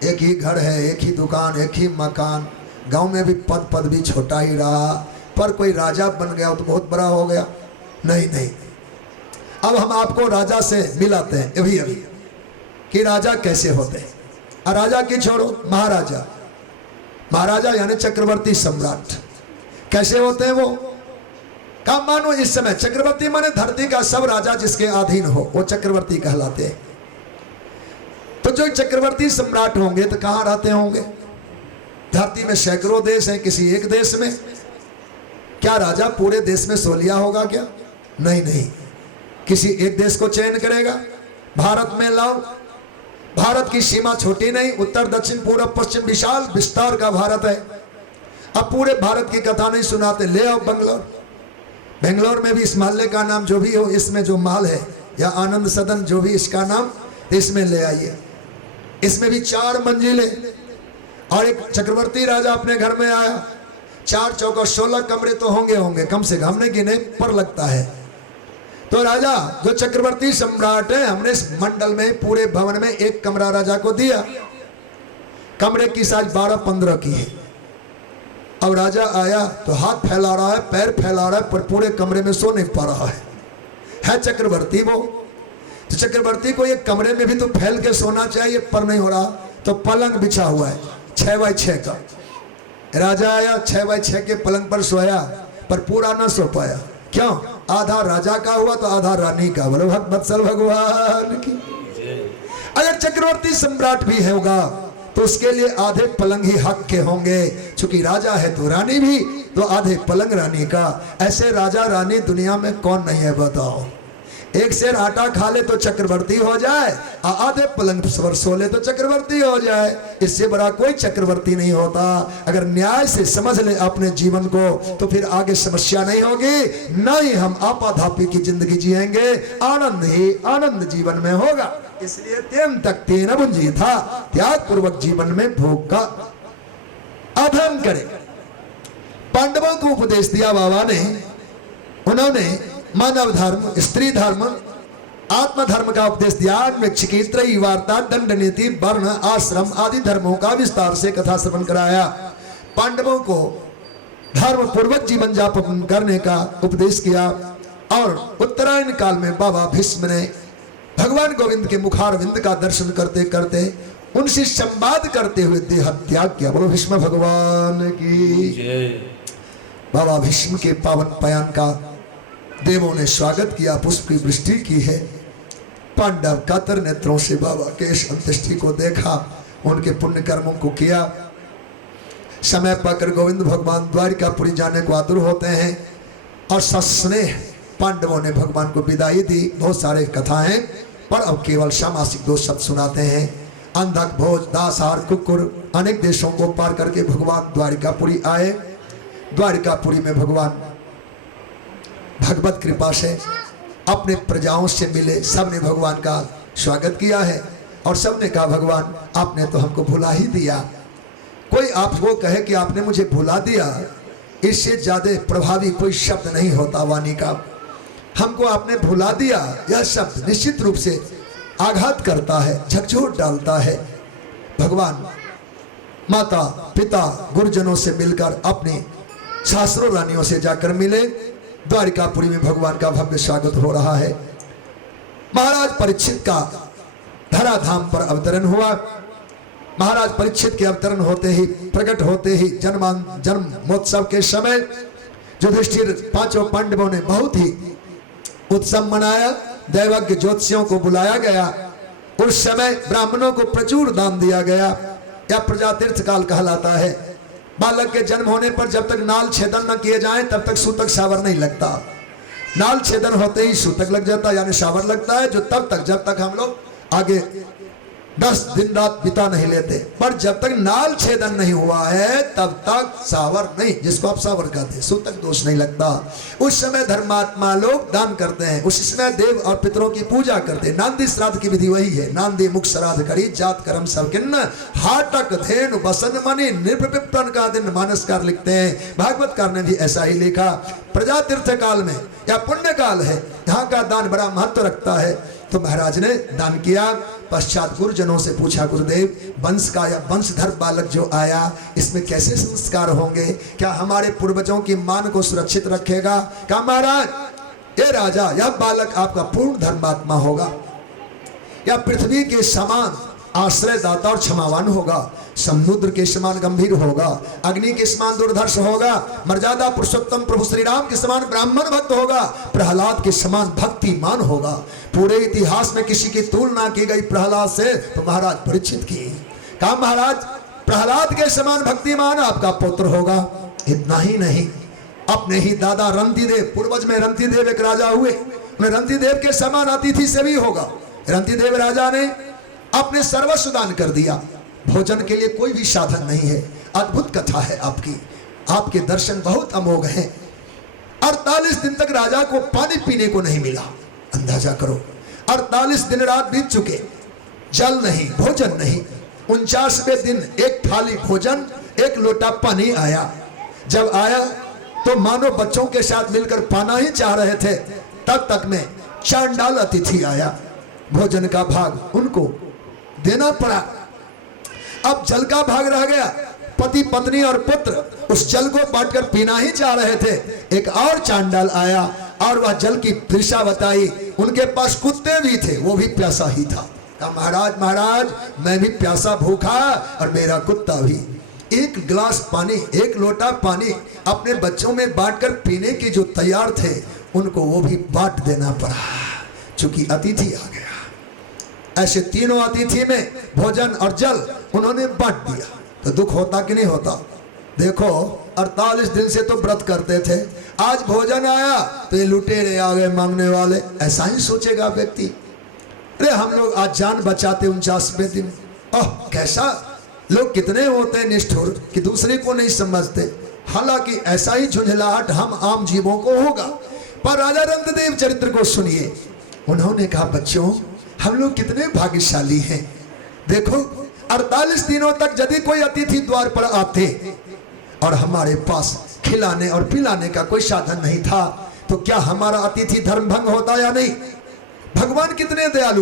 एक ही घर है, एक ही दुकान, एक ही मकान, गांव में भी पद पद भी छोटा ही रहा, पर कोई राजा बन गया तो बहुत बड़ा हो गया। नहीं नहीं, अब हम आपको राजा से मिलाते हैं अभी अभी कि राजा कैसे होते हैं। और राजा की छोड़ो, महाराजा, महाराजा यानी चक्रवर्ती सम्राट कैसे होते हैं वो? काम मानो इस समय चक्रवर्ती माने धरती का सब राजा जिसके अधीन हो वो चक्रवर्ती कहलाते हैं। तो जो चक्रवर्ती सम्राट होंगे तो कहाँ रहते होंगे? धरती में सैकड़ों देश हैं, किसी एक देश में क्या राजा पूरे देश में सो लिया होगा क्या? नहीं नहीं, किसी एक देश को चयन करेगा। भारत में लाओ, भारत की सीमा छोटी नहीं, उत्तर दक्षिण पूर्व पश्चिम विशाल विस्तार का भारत है। अब पूरे भारत की कथा नहीं सुनाते, ले आओ बंगलोर, बेंगलोर में भी इस महल्ले का नाम जो भी हो, इसमें जो महल है, या आनंद सदन जो भी इसका नाम, इसमें ले आइए। इसमें भी 4 मंजिलें, और एक चक्रवर्ती राजा अपने घर में आया। 4 चौका 16 कमरे तो होंगे कम से कम, हमने गिने पर लगता है। तो राजा जो चक्रवर्ती सम्राट है, हमने इस मंडल में पूरे भवन में एक कमरा राजा को दिया। कमरे की साइज 12-15 की है। अब राजा आया तो हाथ फैला रहा है, पैर फैला रहा है, पर पूरे कमरे में सो नहीं पा रहा है चक्रवर्ती वो। तो चक्रवर्ती को एक कमरे में भी तो फैल के सोना चाहिए, पर नहीं हो रहा। तो पलंग बिछा हुआ है 6x6 का। राजा आया, 6x6 के पलंग पर सोया, पर पूरा ना सो पाया। क्यों? आधा राजा का हुआ तो आधा रानी का। बोलो भक्त वत्सल भगवान की। अगर चक्रवर्ती सम्राट भी होगा तो उसके लिए आधे पलंग ही हक के होंगे। चूंकि राजा है तो रानी भी, तो आधे पलंग रानी का। ऐसे राजा रानी दुनिया में कौन नहीं है बताओ? एक शेर आटा खा ले तो चक्रवर्ती हो जाए, आधे पलंग पर सो ले तो चक्रवर्ती हो जाए। इससे बड़ा कोई चक्रवर्ती नहीं होता। अगर न्याय से समझ ले अपने जीवन को तो फिर आगे समस्या नहीं होगी, न ही हम आपाधापी की जिंदगी जिएंगे, आनंद ही आनंद जीवन में होगा। इसलिए तेन तक तेन बुंजी था, त्याग पूर्वक जीवन में भोग का अधम करे। पांडवों को उपदेश दिया बाबा ने। उन्होंने मानव धर्म, स्त्री धर्म, आत्मधर्म का उपदेश दिया। की त्रयी वार्ता, दंड नीति, वर्ण, आश्रम आदि धर्मों का विस्तार से कथा श्रवण कराया। पांडवों को धर्म पूर्वक जीवन यापन करने का उपदेश किया। और उत्तरायण काल में बाबा भीष्म ने भगवान गोविंद के मुखारविंद का दर्शन करते करते उनसे संवाद करते हुए देह त्याग किया। बोलो भीष्म भगवान की। बाबा भीष्म के पावन पयान का देवों ने स्वागत किया, पुष्प की वृष्टि की है। पांडव कातर नेत्रों से बाबा के इस अंत्येष्टि को देखा, उनके पुण्य कर्मों को किया। समय पाकर गोविंद भगवान द्वारिकापुरी जाने को आतुर होते हैं और सस्नेह पांडवों ने भगवान को विदाई दी। बहुत सारे कथा हैं, पर अब केवल सामासिक 2 शब्द सुनाते हैं। अंधक, भोज, दासहार, कुकुर अनेक देशों को पार करके भगवान द्वारिकापुरी आए। द्वारिकापुरी में भगवान भगवत कृपा से अपने प्रजाओं से मिले। सबने भगवान का स्वागत किया है और सबने कहा भगवान आपने तो हमको भुला ही दिया। कोई आपको कहे कि आपने मुझे भुला दिया, इससे ज्यादा प्रभावी कोई शब्द नहीं होता वाणी का। हमको आपने भुला दिया, यह शब्द निश्चित रूप से आघात करता है, झकझोर डालता है। भगवान माता पिता गुरुजनों से मिलकर अपने शास्त्रों रानियों से जाकर मिले। द्वारिकापुरी में भगवान का भव्य स्वागत हो रहा है। महाराज परीक्षित का धराधाम पर अवतरण हुआ। महाराज परीक्षित के अवतरण होते ही, प्रकट होते ही जन्मोत्सव के समय युधिष्ठिर 5 पांडवों ने बहुत ही उत्सव मनाया। दैवज्ञ ज्योतिषियों को बुलाया गया। उस समय ब्राह्मणों को प्रचुर दान दिया गया। यह प्रजातीर्थ काल कहलाता है। बालक के जन्म होने पर जब तक नाल छेदन न किए जाएं तब तक सूतक शावर नहीं लगता। नाल छेदन होते ही सूतक लग जाता है, यानी शावर लगता है, जो तब तक जब तक हम लोग आगे 10 दिन रात बिता नहीं लेते। पर जब तक नाल छेदन नहीं हुआ है तब तक सावर नहीं, जिसको आप सावर कहते हैं, सूतक दोष नहीं लगता। उस समय धर्मात्मा लोग दान करते हैं। उस समय देव और पितरों की पूजा करते हैं। नांदी श्राद्ध की विधि वही है। नांदी मुख श्राद्ध करी, जात कर्म सब किन्न, हाटक धेनु बसन मणि निर्विप्रन का दिन मानसकार लिखते हैं। भागवतकार ने भी ऐसा ही लिखा। प्रजातीर्थ काल में या पुण्य काल है, यहाँ का दान बड़ा महत्व रखता है। तो महाराज ने दान किया। पश्चात गुरुजनों से पूछा, गुरुदेव वंश का या वंशधर बालक जो आया इसमें कैसे संस्कार होंगे? क्या हमारे पूर्वजों की मान को सुरक्षित रखेगा? कहा महाराज ये राजा यह बालक आपका पूर्ण धर्मात्मा होगा। या पृथ्वी के समान आश्रयदाता और क्षमावान होगा, समुद्र के समान गंभीर होगा, अग्नि के समान दुर्धर्ष होगा, मर्यादा पुरुषोत्तम प्रभु श्री राम के समान ब्राह्मण भक्त होगा, प्रहलाद के समान भक्तिमान होगा। पूरे इतिहास में किसी की तुलना की गई प्रहलाद से तो महाराज परीक्षित की। कहा महाराज प्रहलाद के समान भक्तिमान आपका पुत्र होगा। इतना ही नहीं, अपने ही दादा रंतिदेव, पूर्वज में रंतिदेव एक राजा हुए, उन्हें रंतिदेव के समान अतिथि से भी होगा। रंतिदेव राजा ने अपने सर्वस्व दान कर दिया। भोजन के लिए कोई भी साधन नहीं है। अद्भुत कथा है आपकी, आपके दर्शन बहुत अमोघ हैं। 48 दिन तक राजा को पानी पीने को नहीं मिला। अंदाजा करो, 48 दिन रात बीत चुके, जल नहीं, भोजन नहीं। 49वें दिन एक थाली भोजन, एक लोटा पानी आया। जब आया तो मानो बच्चों के साथ मिलकर पाना ही चाह रहे थे, तब तक में चांडाल अतिथि आया। भोजन का भाग उनको देना पड़ा। अब जल का भाग रह गया। पति पत्नी और पुत्र उस जल को बांटकर पीना ही चाह रहे थे। एक और चांडाल आया और वह जल की तृषा बताई। उनके पास कुत्ते भी थे, वो भी प्यासा ही था। कहा महाराज महाराज, मैं भी प्यासा भूखा और मेरा कुत्ता भी। एक गिलास पानी, एक लोटा पानी अपने बच्चों में बांटकर पीने के जो तैयार थे, उनको वो भी बांट देना पड़ा, चूंकि अतिथि आ गया। ऐसे तीनों अतिथि में भोजन और जल उन्होंने बांट दिया। तो दुख होता कि नहीं होता? देखो 48 दिन से तो व्रत करते थे, आज भोजन आया तो ये लुटेरे आ गए मांगने वाले, ऐसा ही सोचेगा व्यक्ति। अरे हम लोग आज जान बचाते 49वें दिन। ओह कैसा लोग कितने होते हैं निष्ठुर कि दूसरे को नहीं समझते। हालांकि ऐसा ही झुंझलाहट हम आम जीवों को होगा। पर राजा रंगदेव चरित्र को सुनिए। उन्होंने कहा बच्चों, हम लोग कितने भाग्यशाली हैं। देखो 48 दिनों तक यदि कोई अतिथि द्वार पर आते और हमारे पास खिलाने और पिलाने का कोई साधन नहीं था, तो क्या हमारा अतिथि धर्म भंग होता या नहीं? भगवान कितने दयालु।